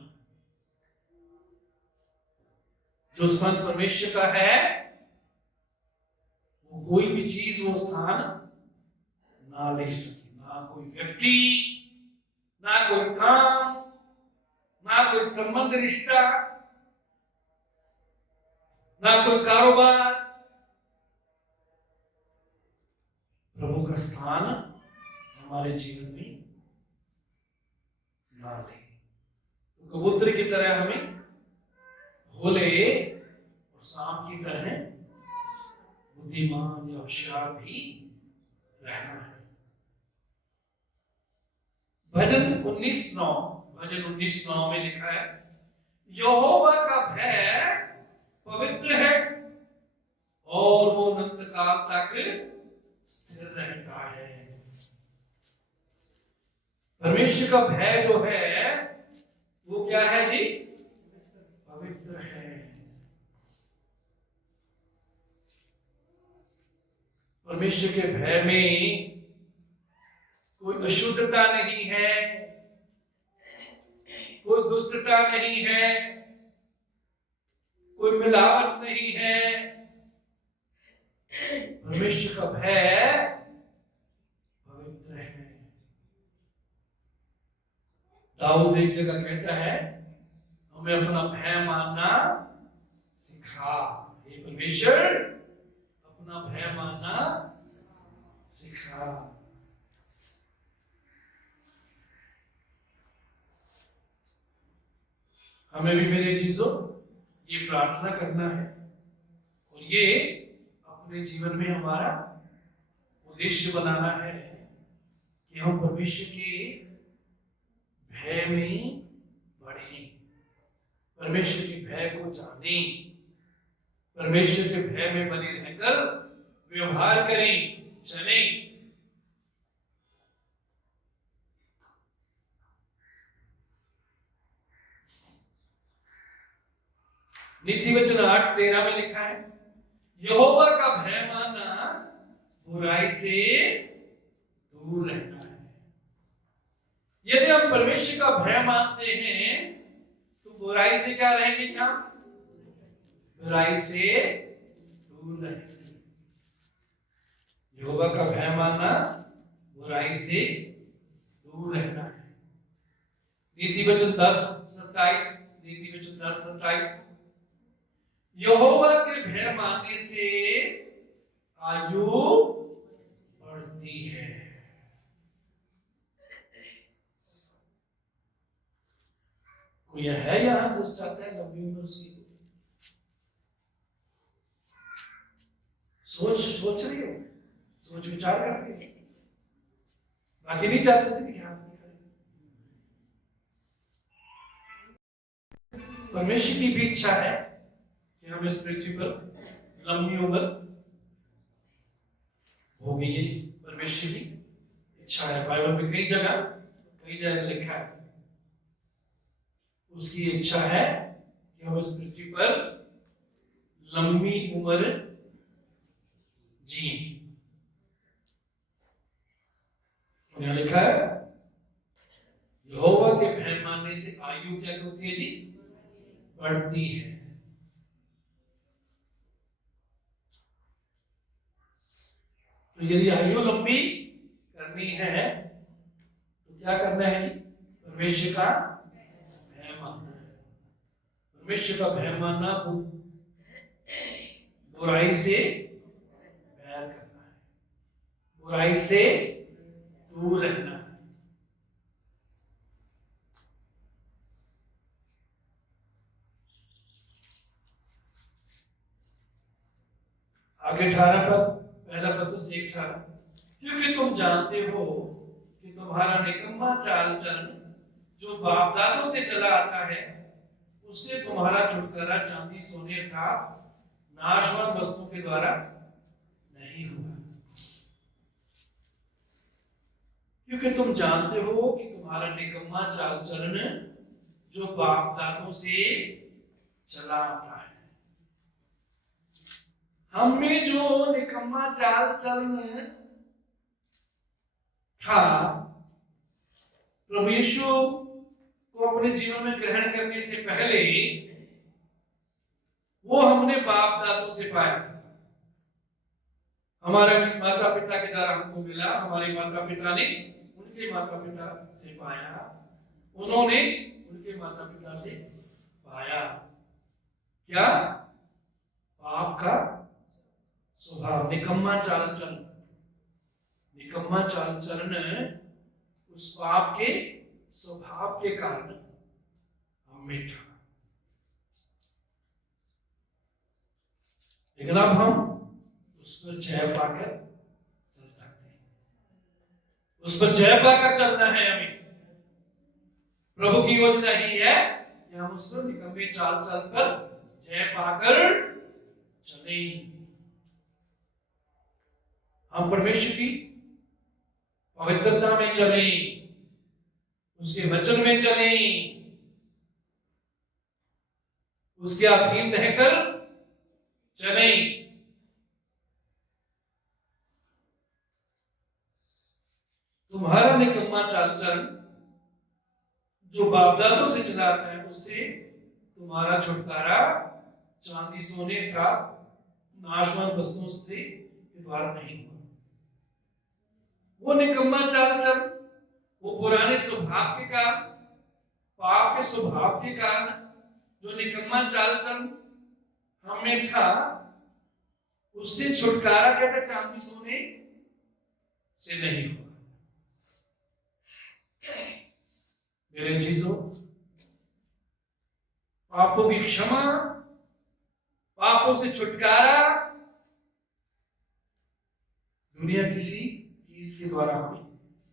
जो स्थान परमेश्वर का है वो कोई भी चीज वो स्थान ना ले सके, ना कोई व्यक्ति, ना कोई काम, ना कोई संबंध रिश्ता, ना कोई कारोबार प्रभु का स्थान हमारे जीवन में ना ले। तो कबूतर की तरह हमें भोले और सांप की तरह बुद्धिमान या होशियार भी रहना है। भजन 19:9 में लिखा है, यहोवा का भय पवित्र है और वो अनंत काल तक स्थिर रहता है। परमेश्वर का भय जो है वो क्या है जी? पवित्र है। परमेश्वर के भय में कोई अशुद्धता नहीं है, कोई दुष्टता नहीं है, कोई मिलावट नहीं है। परमेश्वर का भय पवित्र है। दाऊद एक जगह कहता है, हमें अपना भय मानना सिखा। हे परमेश्वर, अपना भय मानना सिखा। हमें भी मेरे चीजों ये प्रार्थना करना है और ये अपने जीवन में हमारा उद्देश्य बनाना है कि हम परमेश्वर के भय में बढ़ें, परमेश्वर के भय को जानें, परमेश्वर के भय में बने रहकर व्यवहार करें, चलें। नीति वचन 8:13 में लिखा है, यहोवा का भय मानना बुराई से दूर रहना है। यदि हम परमेश्वर का भय मानते हैं तो बुराई से क्या रहेंगे? हम बुराई से दूर रहेंगे। यहोवा का भय मानना बुराई से दूर रहना है। नीति वचन 10:27 यहोवा के भय मानने से आयु बढ़ती है। कोई है यहां जो चाहता है लंबी उम्र उसकी? सोच रही हो, सोच विचार करके, बाकी नहीं चाहते थे कि हाथ में खड़े। परमेश्वर की भी इच्छा है कि हम इस पृथ्वी पर लंबी उम्र होगी, ये परमेश्वर की इच्छा है। बाइबल में कई जगह लिखा है उसकी इच्छा है कि हम इस पृथ्वी पर लंबी उम्र जिए। यहाँ लिखा है यहोवा के भय मानने से आयु क्या होती है जी? बढ़ती है। तो यदि आयु लंबी करनी है तो क्या करना है जी? परमेश्वर का भय मानना है। परमेश्वर का भय मानना बुराई से बैर करना है, बुराई से दूर रहना है। आगे 18 पद, पहला पद से 18, क्योंकि तुम जानते हो कि तुम्हारा निकम्मा चाल चलन जो बाप दादों से चला आता है उससे तुम्हारा छुटकारा चांदी सोने अर्थात नाशवान वस्तुओं के द्वारा नहीं हुआ। क्योंकि तुम जानते हो कि तुम्हारा निकम्मा चाल चलन जो बाप दादों से चला आता है। हम में जो निकम्मा चाल चलन था, प्रभु यीशु को अपने जीवन में ग्रहण करने से पहले वो हमने बाप दादों से पाया था। हमारे माता पिता के द्वारा हमको मिला, हमारे माता पिता ने उनके माता पिता से पाया, उन्होंने उनके माता पिता से पाया। क्या? पाप का स्वभाव, निकम्मा चाल चलन। निकम्मा चाल चलन उस पाप के स्वभाव के कारण हमें था। लेकिन अब हम उस पर जय पाकर चल सकते हैं, उस पर जय पाकर चलना है हमें। प्रभु की योजना ही है कि हम उस पर निकम्मे चाल चल पर जय पाकर चले। हम परमेश्वर की पवित्रता में चले, उसके वचन में चले, उसके अधीन रहकर चले। तुम्हारा निकम्मा चाल चलन जो बाप दादों से चला आता है उससे तुम्हारा छुटकारा चांदी सोने का नाशवान वस्तुओं से द्वारा नहीं हुआ। वो निकम्मा चाल चलन, वो पुराने स्वभाव के कारण, पाप के स्वभाव के कारण जो निकम्मा चाल चलन हमें था, उससे छुटकारा क्या था? चांदी सोने से नहीं हुआ। मेरे चीजों, पापों की क्षमा, पापों से छुटकारा दुनिया किसी चीज के द्वारा हमें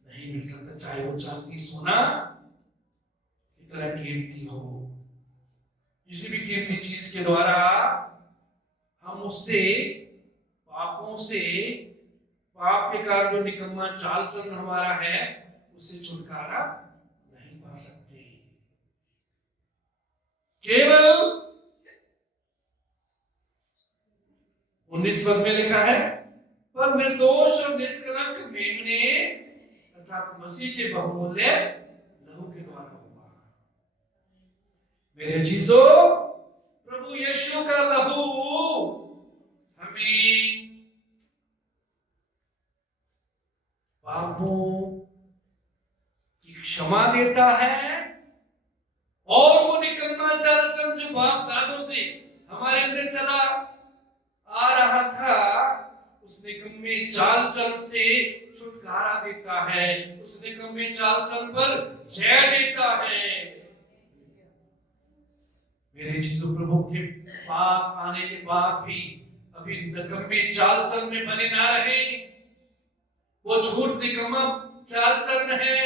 नहीं मिल सकता, चाहे वो चांदी सोना की तरह कीमती हो। किसी भी कीमती चीज के द्वारा हम उससे, पापों से, पाप के कारण जो निकम्मा चाल चलन हमारा है उससे छुटकारा नहीं पा सकते। केवल 19 पद में लिखा है, पर निर्दोष और निष्कलंक मेमने अर्थात मसीह के बहुमूल्य लहू के द्वारा हुआ। मेरे चीजों, प्रभु यीशु का लहू हमें पापों की क्षमा देता है, और वो निकम्मा चाल चलन जो बाप दादों से हमारे अंदर चला आ रहा था उस निकम्मे चाल चल से छुटकारा देता है, उस निकम्मे चाल चल पर जय देता है। मेरे चीजों प्रभु के पास आने के बाद भी अभी निकम्मे चाल चल में बने ना रहे। वो झूठ निकम्मा चाल चल है,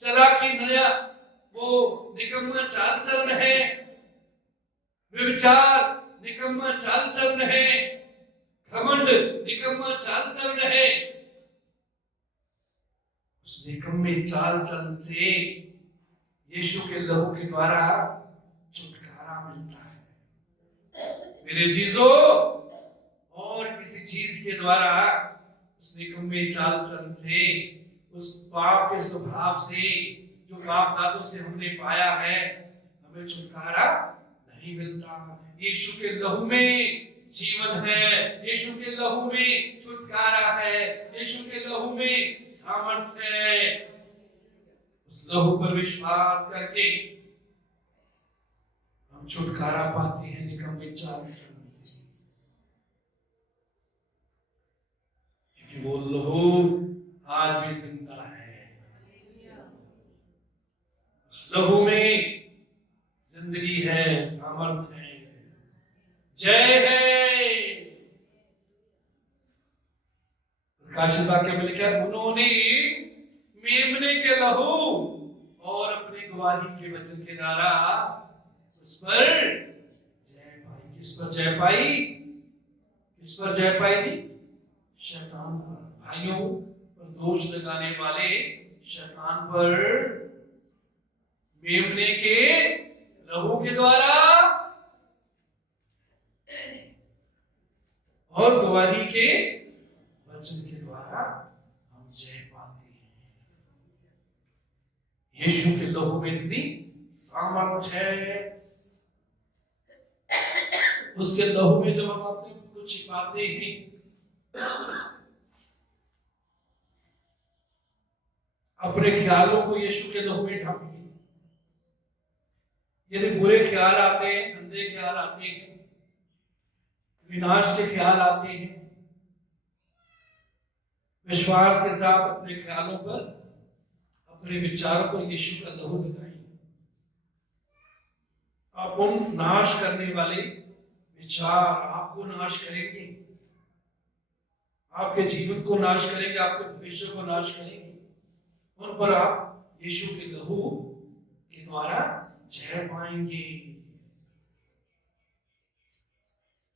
चालाकी नया वो निकम्मा चाल चल है, व्यभिचार निकम्मा चाल चल है, घमंड निकम्मा चाल चल है। उस निकम्मे चाल चल से यीशु के लहू के द्वारा छुटकारा मिलता है। मेरे चीजों और किसी चीज के द्वारा उस निकम्मे चाल चल से, उस पाप के स्वभाव से जो बाप दादों से हमने पाया है, हमें छुटकारा नहीं मिलता। यीशु के लहू में जीवन है, यीशु के लहू में छुटकारा है, यीशु के लहू में सामर्थ है। उस लहू पर विश्वास करके हम छुटकारा पाते हैं निकम्मे चाल चलन से, क्योंकि वो लहू आज भी जिंदा है। उस लहू में जिंदगी है, सामर्थ है, जय है। प्रकाशित वाक्य में लिखा है, उन्होंने मेमने के लहू और अपने गवाही के वचन के द्वारा उस पर जय पाई। किस पर जय पाई? किस पर जय पाई जी? शैतान पर, भाइयों पर दोष लगाने वाले शैतान पर मेमने के लहू के द्वारा और गवाही के वचन के द्वारा हम जय पाते हैं। यीशु के लहू में इतनी सामर्थ है। उसके लहू में जब हम अपने को छिपाते हैं, अपने ख्यालों को यीशु के लहू में ढांपते हैं। यदि बुरे ख्याल आते हैं, गंदे ख्याल आते हैं, विनाश के ख्याल आते हैं, विश्वास के साथ अपने ख्यालों पर, अपने विचारों पर यीशु का लहू लगाएं। आप उन नाश करने वाले विचार आपको नाश करेंगे, आपके जीवन को नाश करेंगे, आपके भविष्य को नाश करेंगे। उन पर आप यीशु के लहू के द्वारा जय पाएंगे।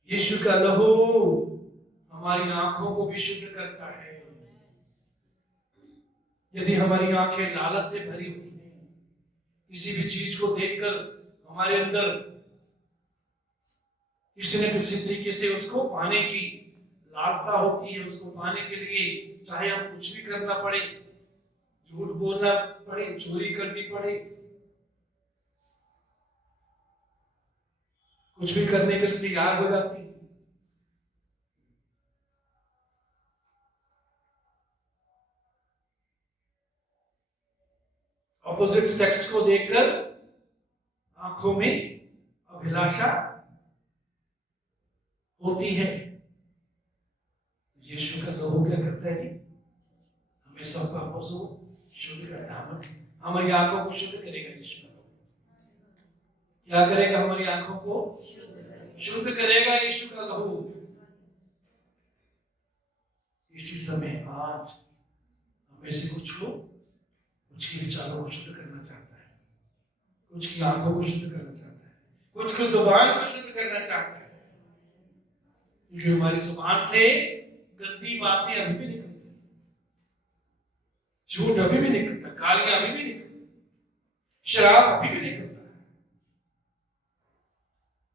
यीशु का लहू हमारी आंखों को भी शुद्ध करता है। यदि हमारी आंखें लालच से भरी हुई हैं, किसी भी चीज को देखकर हमारे अंदर किसी न किसी तरीके से उसको पाने की लालसा होती है, उसको पाने के लिए चाहे हम कुछ भी करना पड़े, झूठ बोलना पड़े, चोरी करनी पड़े, कुछ भी करने के लिए तैयार हो जाती है। ऑपोजिट सेक्स को देखकर आंखों में अभिलाषा होती है। यीशु का लहू क्या करता है जी? हमें सब पापों से शुद्ध करता है। हमारी आंखों को शुद्ध करेगा यीशु का लहू। क्या करेगा? हमारी आंखों को शुद्ध करेगा यीशु का लहू। इसी समय आज हमें से कुछ के विचारों को शुद्ध करना चाहता है, कुछ की आंखों को शुद्ध करना चाहता है, कुछ की जुबान को शुद्ध करना चाहता है, क्योंकि हमारी जुबान से गंदी बातें अभी भी निकलती, झूठ अभी भी निकलता, गालियां अभी भी निकलती, शराब अभी भी निकलता है।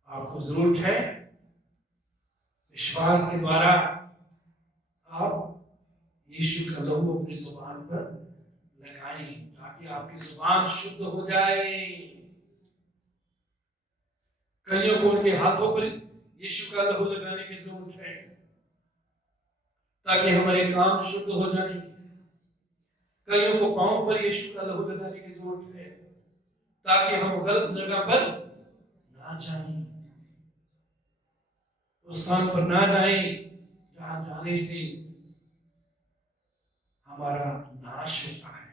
आपको जरूरत है विश्वास के द्वारा आप यीशु का लहू अपनी जुबान पर लगाएं, ताकि आपकी जुबान शुद्ध हो जाए। कईयों को उनके हाथों पर यीशु का लहू लगाने की जरूरत है, ताकि हमारे काम शुद्ध हो जाए। कईयों को पांव पर यीशु का लहू लगाने की जरूरत है, ताकि हम गलत जगह पर ना जाएं, उस स्थान पर ना जाएं जहां जहां जाने से हमारा नाश होता है।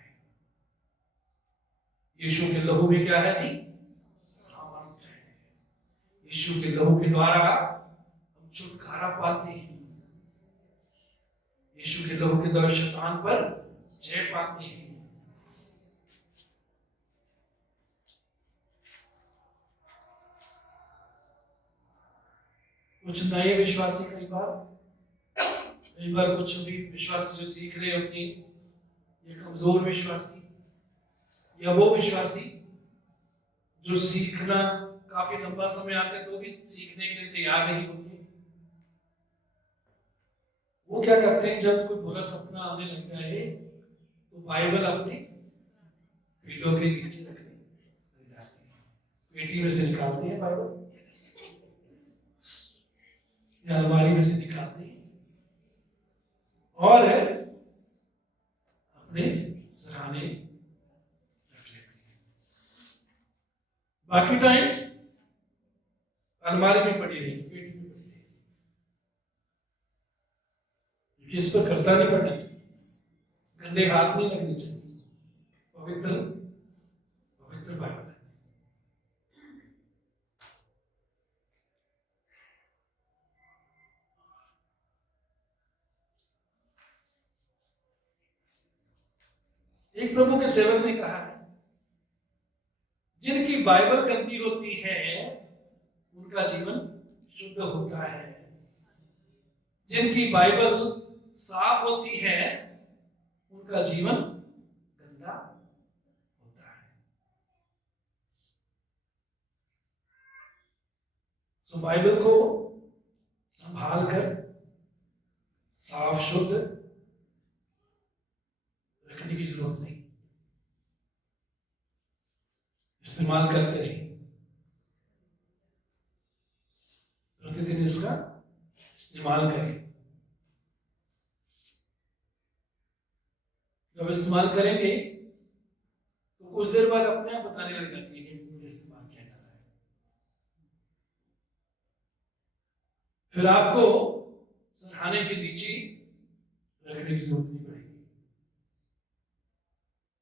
यीशु के लहू में क्या है जी? सामर्थ्य है। यीशु के लहू के द्वारा हम छुटकारा पाते हैं। यीशु के लहू के द्वारा शैतान पर जय पाते हैं। कुछ नए विश्वासी कई बार कुछ भी विश्वासी जो सीख रहे होते हैं, ये कमजोर विश्वासी या वो विश्वासी जो सीखना काफी लंबा समय आता है तो भी सीखने के लिए तैयार नहीं होते, वो क्या करते हैं, जब कोई बुरा सपना आने लग जाए तो बाइबल अपने पीठों के नीचे रखने लग जाते हैं, पेटी में से निकालते हैं बाइबल या अलमारी में से निकालते हैं और अपने सराहने रख लेते हैं। बाकी टाइम अलमारी में पड़ी रहेगी, पेटी में बस रहेगी। इस पर करता नहीं पड़ना चाहिए, गंदे हाथ नहीं लगने चाहिए। पवित्र पवित्र बाइबल है। एक प्रभु के सेवक ने कहा है, जिनकी बाइबल गंदी होती है उनका जीवन शुद्ध होता है, जिनकी बाइबल साफ होती है उनका जीवन गंदा होता है। सो बाइबल को संभाल कर साफ शुद्ध रखने की जरूरत नहीं, इस्तेमाल करते रहिए, प्रतिदिन इसका इस्तेमाल करें। जब इस्तेमाल करेंगे तो कुछ देर बाद अपने आप बताने लग जाती है कि मुझे इस्तेमाल किया जा रहा है। फिर आपको सराहने के नीचे रखने की जरूरत नहीं पड़ेगी,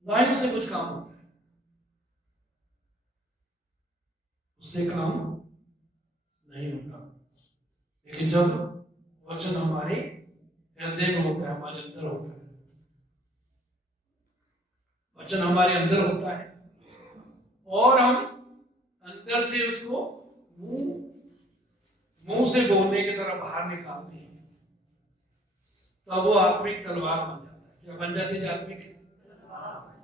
ना ही उससे कुछ काम होता है, उससे काम नहीं होता। लेकिन जब वचन हमारे हृदय में होता है, हमारे अंदर होता है, वचन हमारे अंदर होता है और हम अंदर से उसको मुंह से बोलने की तरह बाहर निकालते हैं, तो वो आत्मिक तलवार बन जाता है। क्या बन जाती है? आत्मिक तलवार।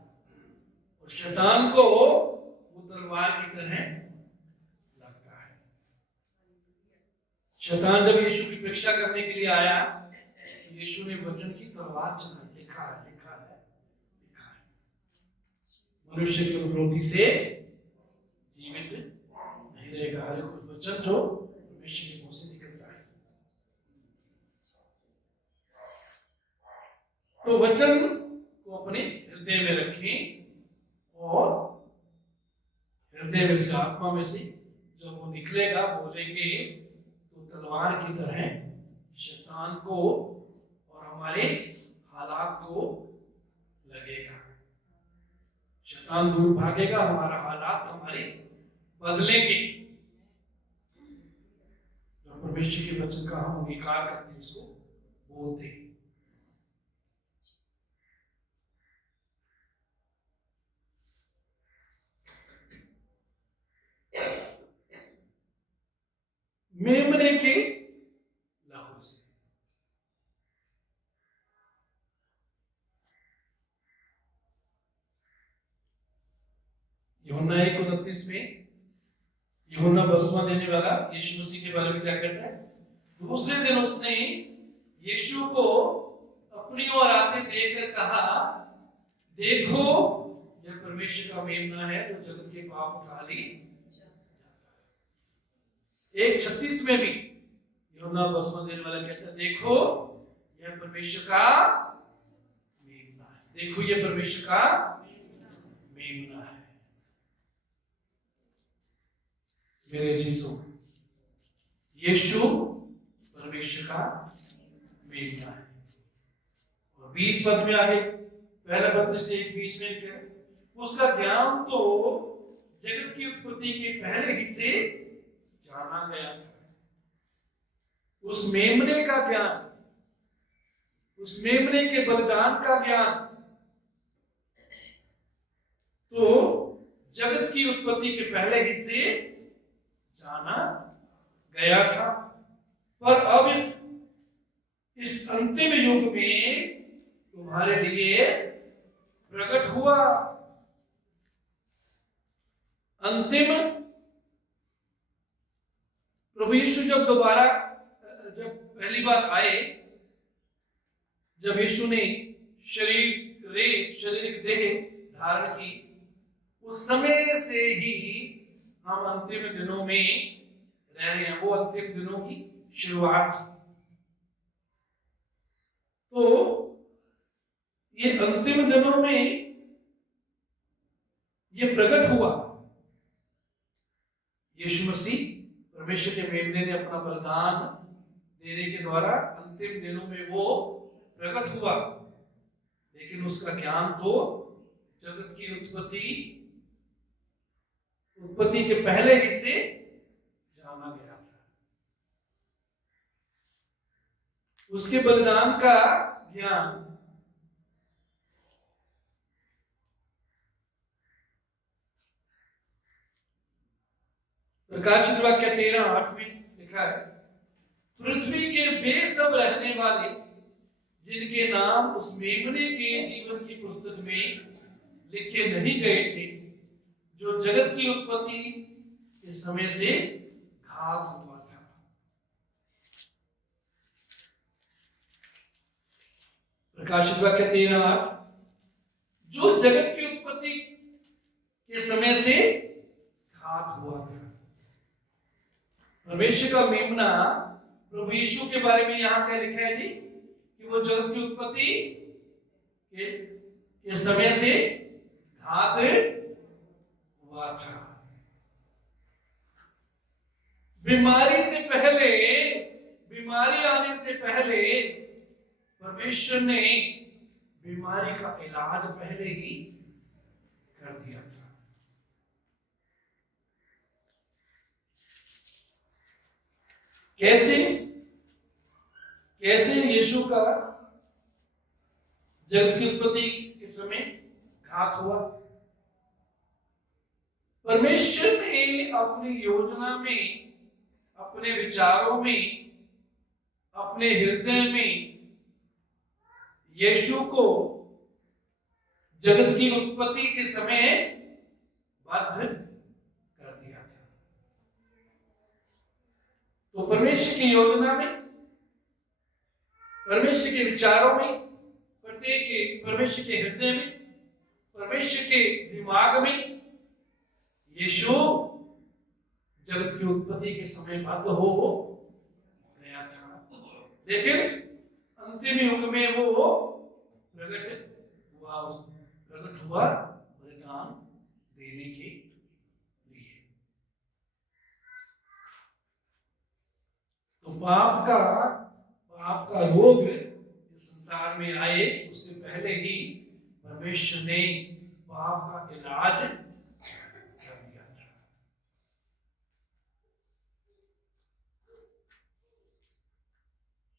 और शैतान को वो तलवार की तरह लगता है। शैतान जब यीशु की परीक्षा करने के लिए आया, यीशु ने वचन की तलवार चलाई, लिखा है, लिखा है, लिखा है, मनुष्य की रोटी से जीवित नहीं रहेगा, हर एक वचन जो परमेश्वर के मुंह से निकलता है। तो वचन को अपने हृदय में रखें और हृदय में से, आत्मा में से जब वो निकलेगा, बोलेंगे, तो तलवार की तरह शैतान को और हमारे हालात को लगेगा। शैतान दूर भागेगा, हमारा हालात हमारे बदलेंगे। जब परमेश्वर के वचन का हम अंगीकार करते हैं, उसको बोलते हैं। मेमने के लहू से। यूहन्ना 1:29 में यूहन्ना बपतिस्मा देने वाला यीशु मसीह के बारे में क्या कहता है? दूसरे दिन उसने यीशु को अपनी ओर आते देखकर कहा, देखो यह परमेश्वर का मेमना है जो जगत के पाप उठा ली। 1:36 में भी यूहन्ना बपतिस्मा देने वाला कहता है, देखो यह परमेश्वर का मेमना है, देखो यह परमेश्वर का मेमना है। मेरे जीसू, यीशु परमेश्वर का मेमना है। और 20 पद में आगे, पहला पत्र से 1:20 में लिखा है, उसका ज्ञान तो जगत की उत्पत्ति के पहले ही से जाना गया था। उस मेमने का ज्ञान, उस मेमने के बलिदान का ज्ञान तो जगत की उत्पत्ति के पहले ही से जाना गया था। पर अब इस अंतिम युग में तुम्हारे लिए प्रकट हुआ। अंतिम, प्रभु यीशु जब पहली बार आए, जब यीशु ने शारीरिक देह धारण की, उस समय से ही हम अंतिम दिनों में रह रहे हैं। वो अंतिम दिनों की शुरुआत। तो ये अंतिम दिनों में ये प्रकट हुआ। यीशु मसीह परमेश्वर के मेमने ने अपना बलिदान देने के द्वारा अंतिम दिनों में वो प्रकट हुआ। लेकिन उसका ज्ञान तो जगत की उत्पत्ति के पहले ही से जाना गया था। उसके बलिदान का ज्ञान प्रकाशित वाक्य 13:8 में लिखा है, पृथ्वी के वे सब रहने वाले जिनके नाम उस मेमने के जीवन की पुस्तक में लिखे नहीं गए थे, जो जगत की उत्पत्ति के समय से घात हुआ था। प्रकाशित वाक्य 13:8, जो जगत की उत्पत्ति के समय से घात हुआ था। परमेश्वर का मेमना प्रभु यीशु के बारे में यहां क्या लिखा है जी, कि वो जगत की उत्पत्ति के समय से घात हुआ था। बीमारी आने से पहले परमेश्वर ने बीमारी का इलाज पहले ही कर दिया था। कैसे यीशु का जगत की उत्पत्ति के समय घात हुआ। परमेश्वर ने अपनी योजना में, अपने विचारों में, अपने हृदय में यीशु को जगत की उत्पत्ति के समय बद्ध कर दिया था। तो परमेश्वर की योजना में, परमेश्वर के विचारों में, परमेश्वर के हृदय में, परमेश्वर के दिमाग में यीशु जगत की उत्पत्ति के समय बद्ध हो गया था। लेकिन अंतिम युग में वो प्रकट हुआ बलिदान देने के लिए। तो पाप का रोग इस संसार में आए उससे पहले ही परमेश्वर ने पाप का इलाज कर दिया था।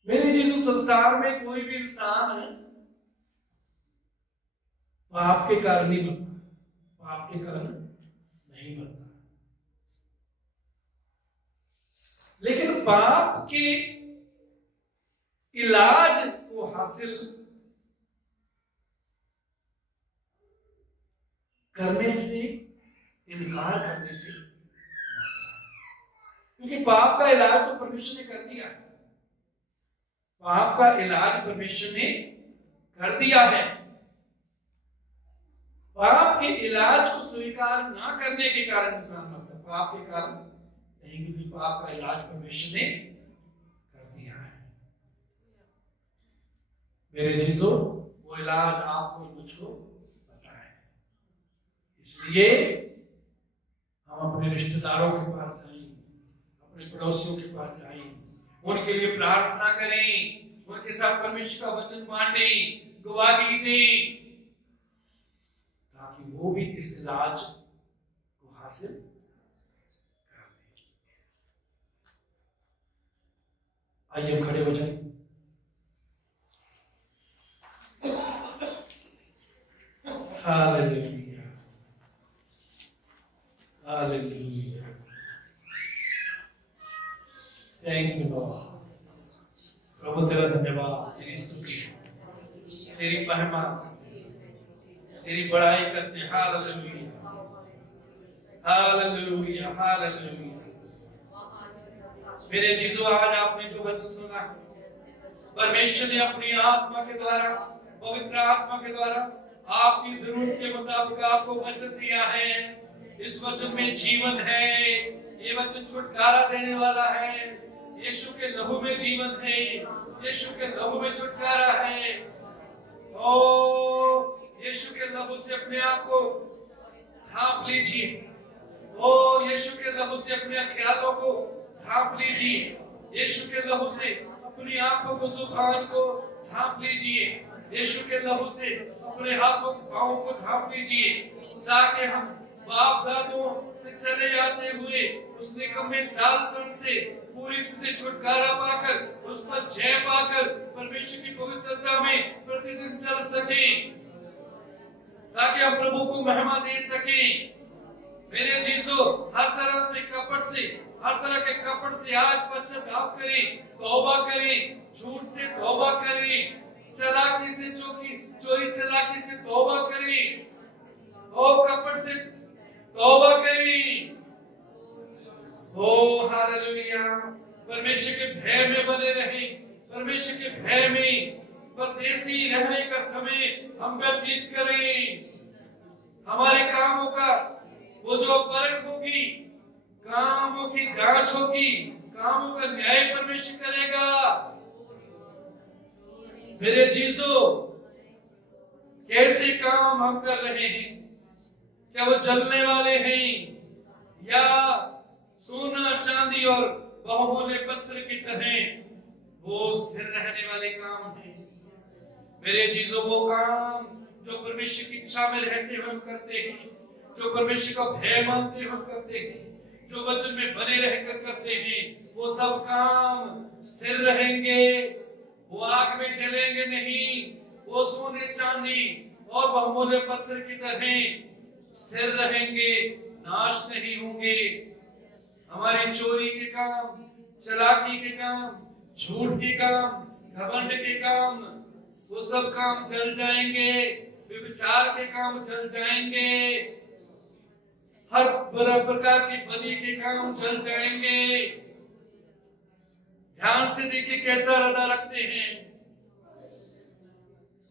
मेरे जीसु, संसार में कोई भी इंसान पाप के कारण नहीं मरता, पाप के कारण नहीं मरता। लेकिन पाप के इलाज को हासिल करने से, इनकार करने से, क्योंकि पाप का इलाज तो परमेश्वर ने कर दिया है। पाप का इलाज परमेश्वर ने कर दिया है। पाप के इलाज को स्वीकार ना करने के कारण इंसान मरता है, पाप के कारण नहीं, क्योंकि पाप का इलाज परमेश्वर ने कर दिया है। मेरे जीसो, वो इलाज आपको मुझको पता है। इसलिए हम अपने रिश्तेदारों के पास जाएं, अपने पड़ोसियों के पास जाएं, उनके लिए प्रार्थना करें, उनके साथ परमेश्वर का वचन बांटें, गवाही दें, ताकि वो भी इस इलाज को हासिल कर लें। आइए हम खड़े हो जाएं। Hallelujah, hallelujah, thank you Lord. प्रभु तेरा धन्यवाद, तेरी स्तुति, तेरी महिमा, तेरी बड़ाई करते हैं। Hallelujah, hallelujah, hallelujah. मेरे जीसू, आज आपने जो वचन सुना, परमेश्वर ने अपनी आत्मा के द्वारा, पवित्र आत्मा के द्वारा आपकी जरूरत के मुताबिक आपको वचन दिया है। इस वचन में जीवन है। ये वचन छुटकारा देने वाला है। यीशु के लहू में जीवन है। यीशु के लहू में छुटकारा है। ओ यीशु के लहू से अपने आप को ढांप लीजिए। ओ यीशु के लहू से अपने ख्यालों को ढांप लीजिए। यीशु के लहू से अपनी आंखों को, जुबान को ढांप लीजिए। यीशु के लहू से अपने हाथों पांवों को ढांप लीजिए, ताकि हम बाप दादों से चले आते हुए उस निकम्मे जाल तन से पूरी तरह से छुटकारा पाकर, उस पर जय पाकर परमेश्वर की पवित्रता में प्रतिदिन चल सकें, ताकि हम प्रभु को महिमा दे सकें। मेरे जीसो, हर तरह से कपट से, हर तरह के कपट से आज पश्चाताप करें, तौबा करें, झूठ से तौबा करें, चालाकी से चोरी चालाकी से तौबा करें, ओ कपट से तौबा करें। ओ हालेलुया। परमेश्वर के भय में बने रहें। परमेश्वर के भय में परदेसी रहने का समय हम व्यतीत करें। हमारे कामों का वो जो परख होगी, कामों की जांच होगी, कामों का न्याय परमेश्वर करेगा। मेरे जीसो, कैसे काम हम कर रहे हैं? क्या वो जलने वाले हैं या सोना चांदी और बहुमूल्य पत्थर की तरह वो स्थिर रहने वाले काम हैं? मेरे जीसो, वो काम जो परमेश्वर की इच्छा में रहते हुए हम करते हैं, जो परमेश्वर का भय मानते हुए हम करते हैं, जो वचन में बने रहकर करते हैं, वो सब काम स्थिर रहेंगे। वो आग में जलेंगे नहीं। वो सोने चांदी और बहुमूल्य पत्थर की तरह स्थिर रहेंगे, नाश नहीं होंगे। हमारी चोरी के काम, चालाकी के काम, झूठ के काम, घमंड के काम, वो सब काम जल जाएंगे। व्यभिचार के काम जल जाएंगे। हर प्रकार की बदी के काम जल जाएंगे। ध्यान से देखिए कैसा हृदय रखते हैं।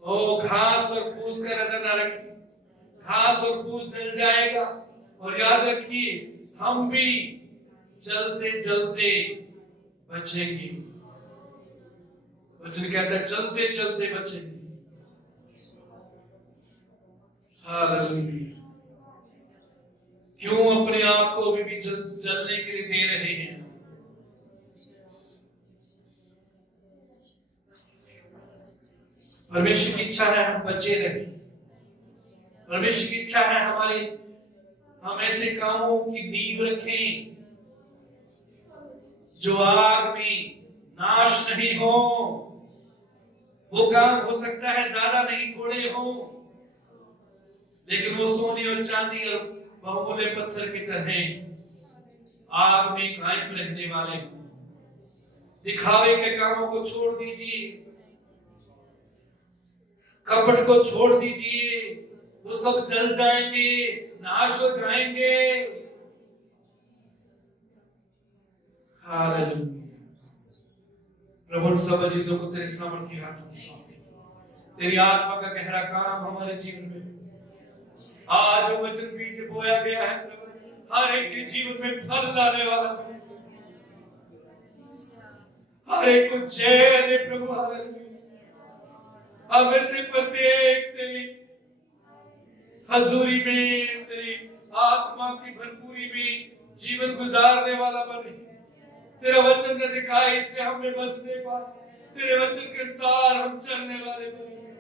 ओ घास और फूस का हृदय न रखिए। घास और फूस जल जाएगा। और याद रखिए, हम भी चलते चलते बचेंगे। वचन कहता है चलते चलते बचेंगे। हालेलुया। क्यों अपने आप को अभी भी जलने के लिए दे रहे हैं? परमेश्वर की इच्छा है हम बचे रहें। परमेश्वर की इच्छा है हम ऐसे कामों की नींव रखें जो आग में नाश नहीं हो। वो काम हो सकता है ज्यादा नहीं, थोड़े हो, लेकिन वो सोने और चांदी और बहुमूल्य पत्थर की तरह आग में कायम रहने वाले हो। दिखावे के कामों को छोड़ दीजिए, कपट को छोड़ दीजिए। वो सब जल जाएंगे, नाश हो जाएंगे। हालेलुया। प्रभु सब चीजों को तेरे सामर्थ्य हाथ में सौंपते हैं। तेरी आत्मा का गहरा काम हमारे जीवन में आज वचन बीज बोया गया है प्रभु, हर एक के जीवन में फल लाने वाला है। हर एक को जय दे प्रभु। हालेलुया। हम से प्रत्येक तेरी हजूरी में, तेरी आत्मा की भरपूरी में जीवन गुजारने वाला बने। तेरा वचन ने दिखाया, इससे हमें बचने पाए। तेरे वचन के अनुसार हम चलने वाले बने,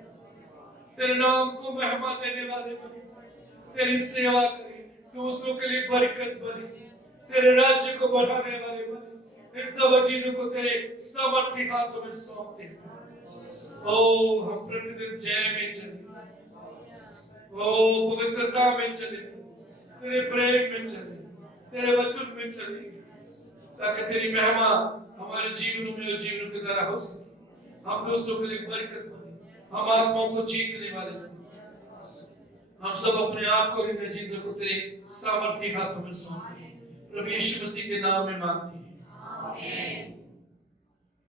तेरे नाम को महिमा देने वाले बने, तेरी सेवा करें, दूसरों के लिए बरकत बने, तेरे राज्य को बढ़ाने वाले बने। इन सब चीजों को तेरे सामर्थ्य हाथों में सौंपते हैं। ओ हम प्रतिदिन जय में चले, ओ पवित्रता में चले, तेरे प्रेम में चले, तेरे वचन में चले, ताकि तेरी महिमा हमारे जीवन में और जीवन के द्वारा हो सके। हम दूसरों के लिए बरकत बने, हम आत्माओं को जीतने वाले बने। हम सब अपने आप को इन चीजों को तेरे सामर्थ्य हाथों में सौंपते हैं। प्रभु यीशु मसीह के नाम में मांगते हैं, आमीन।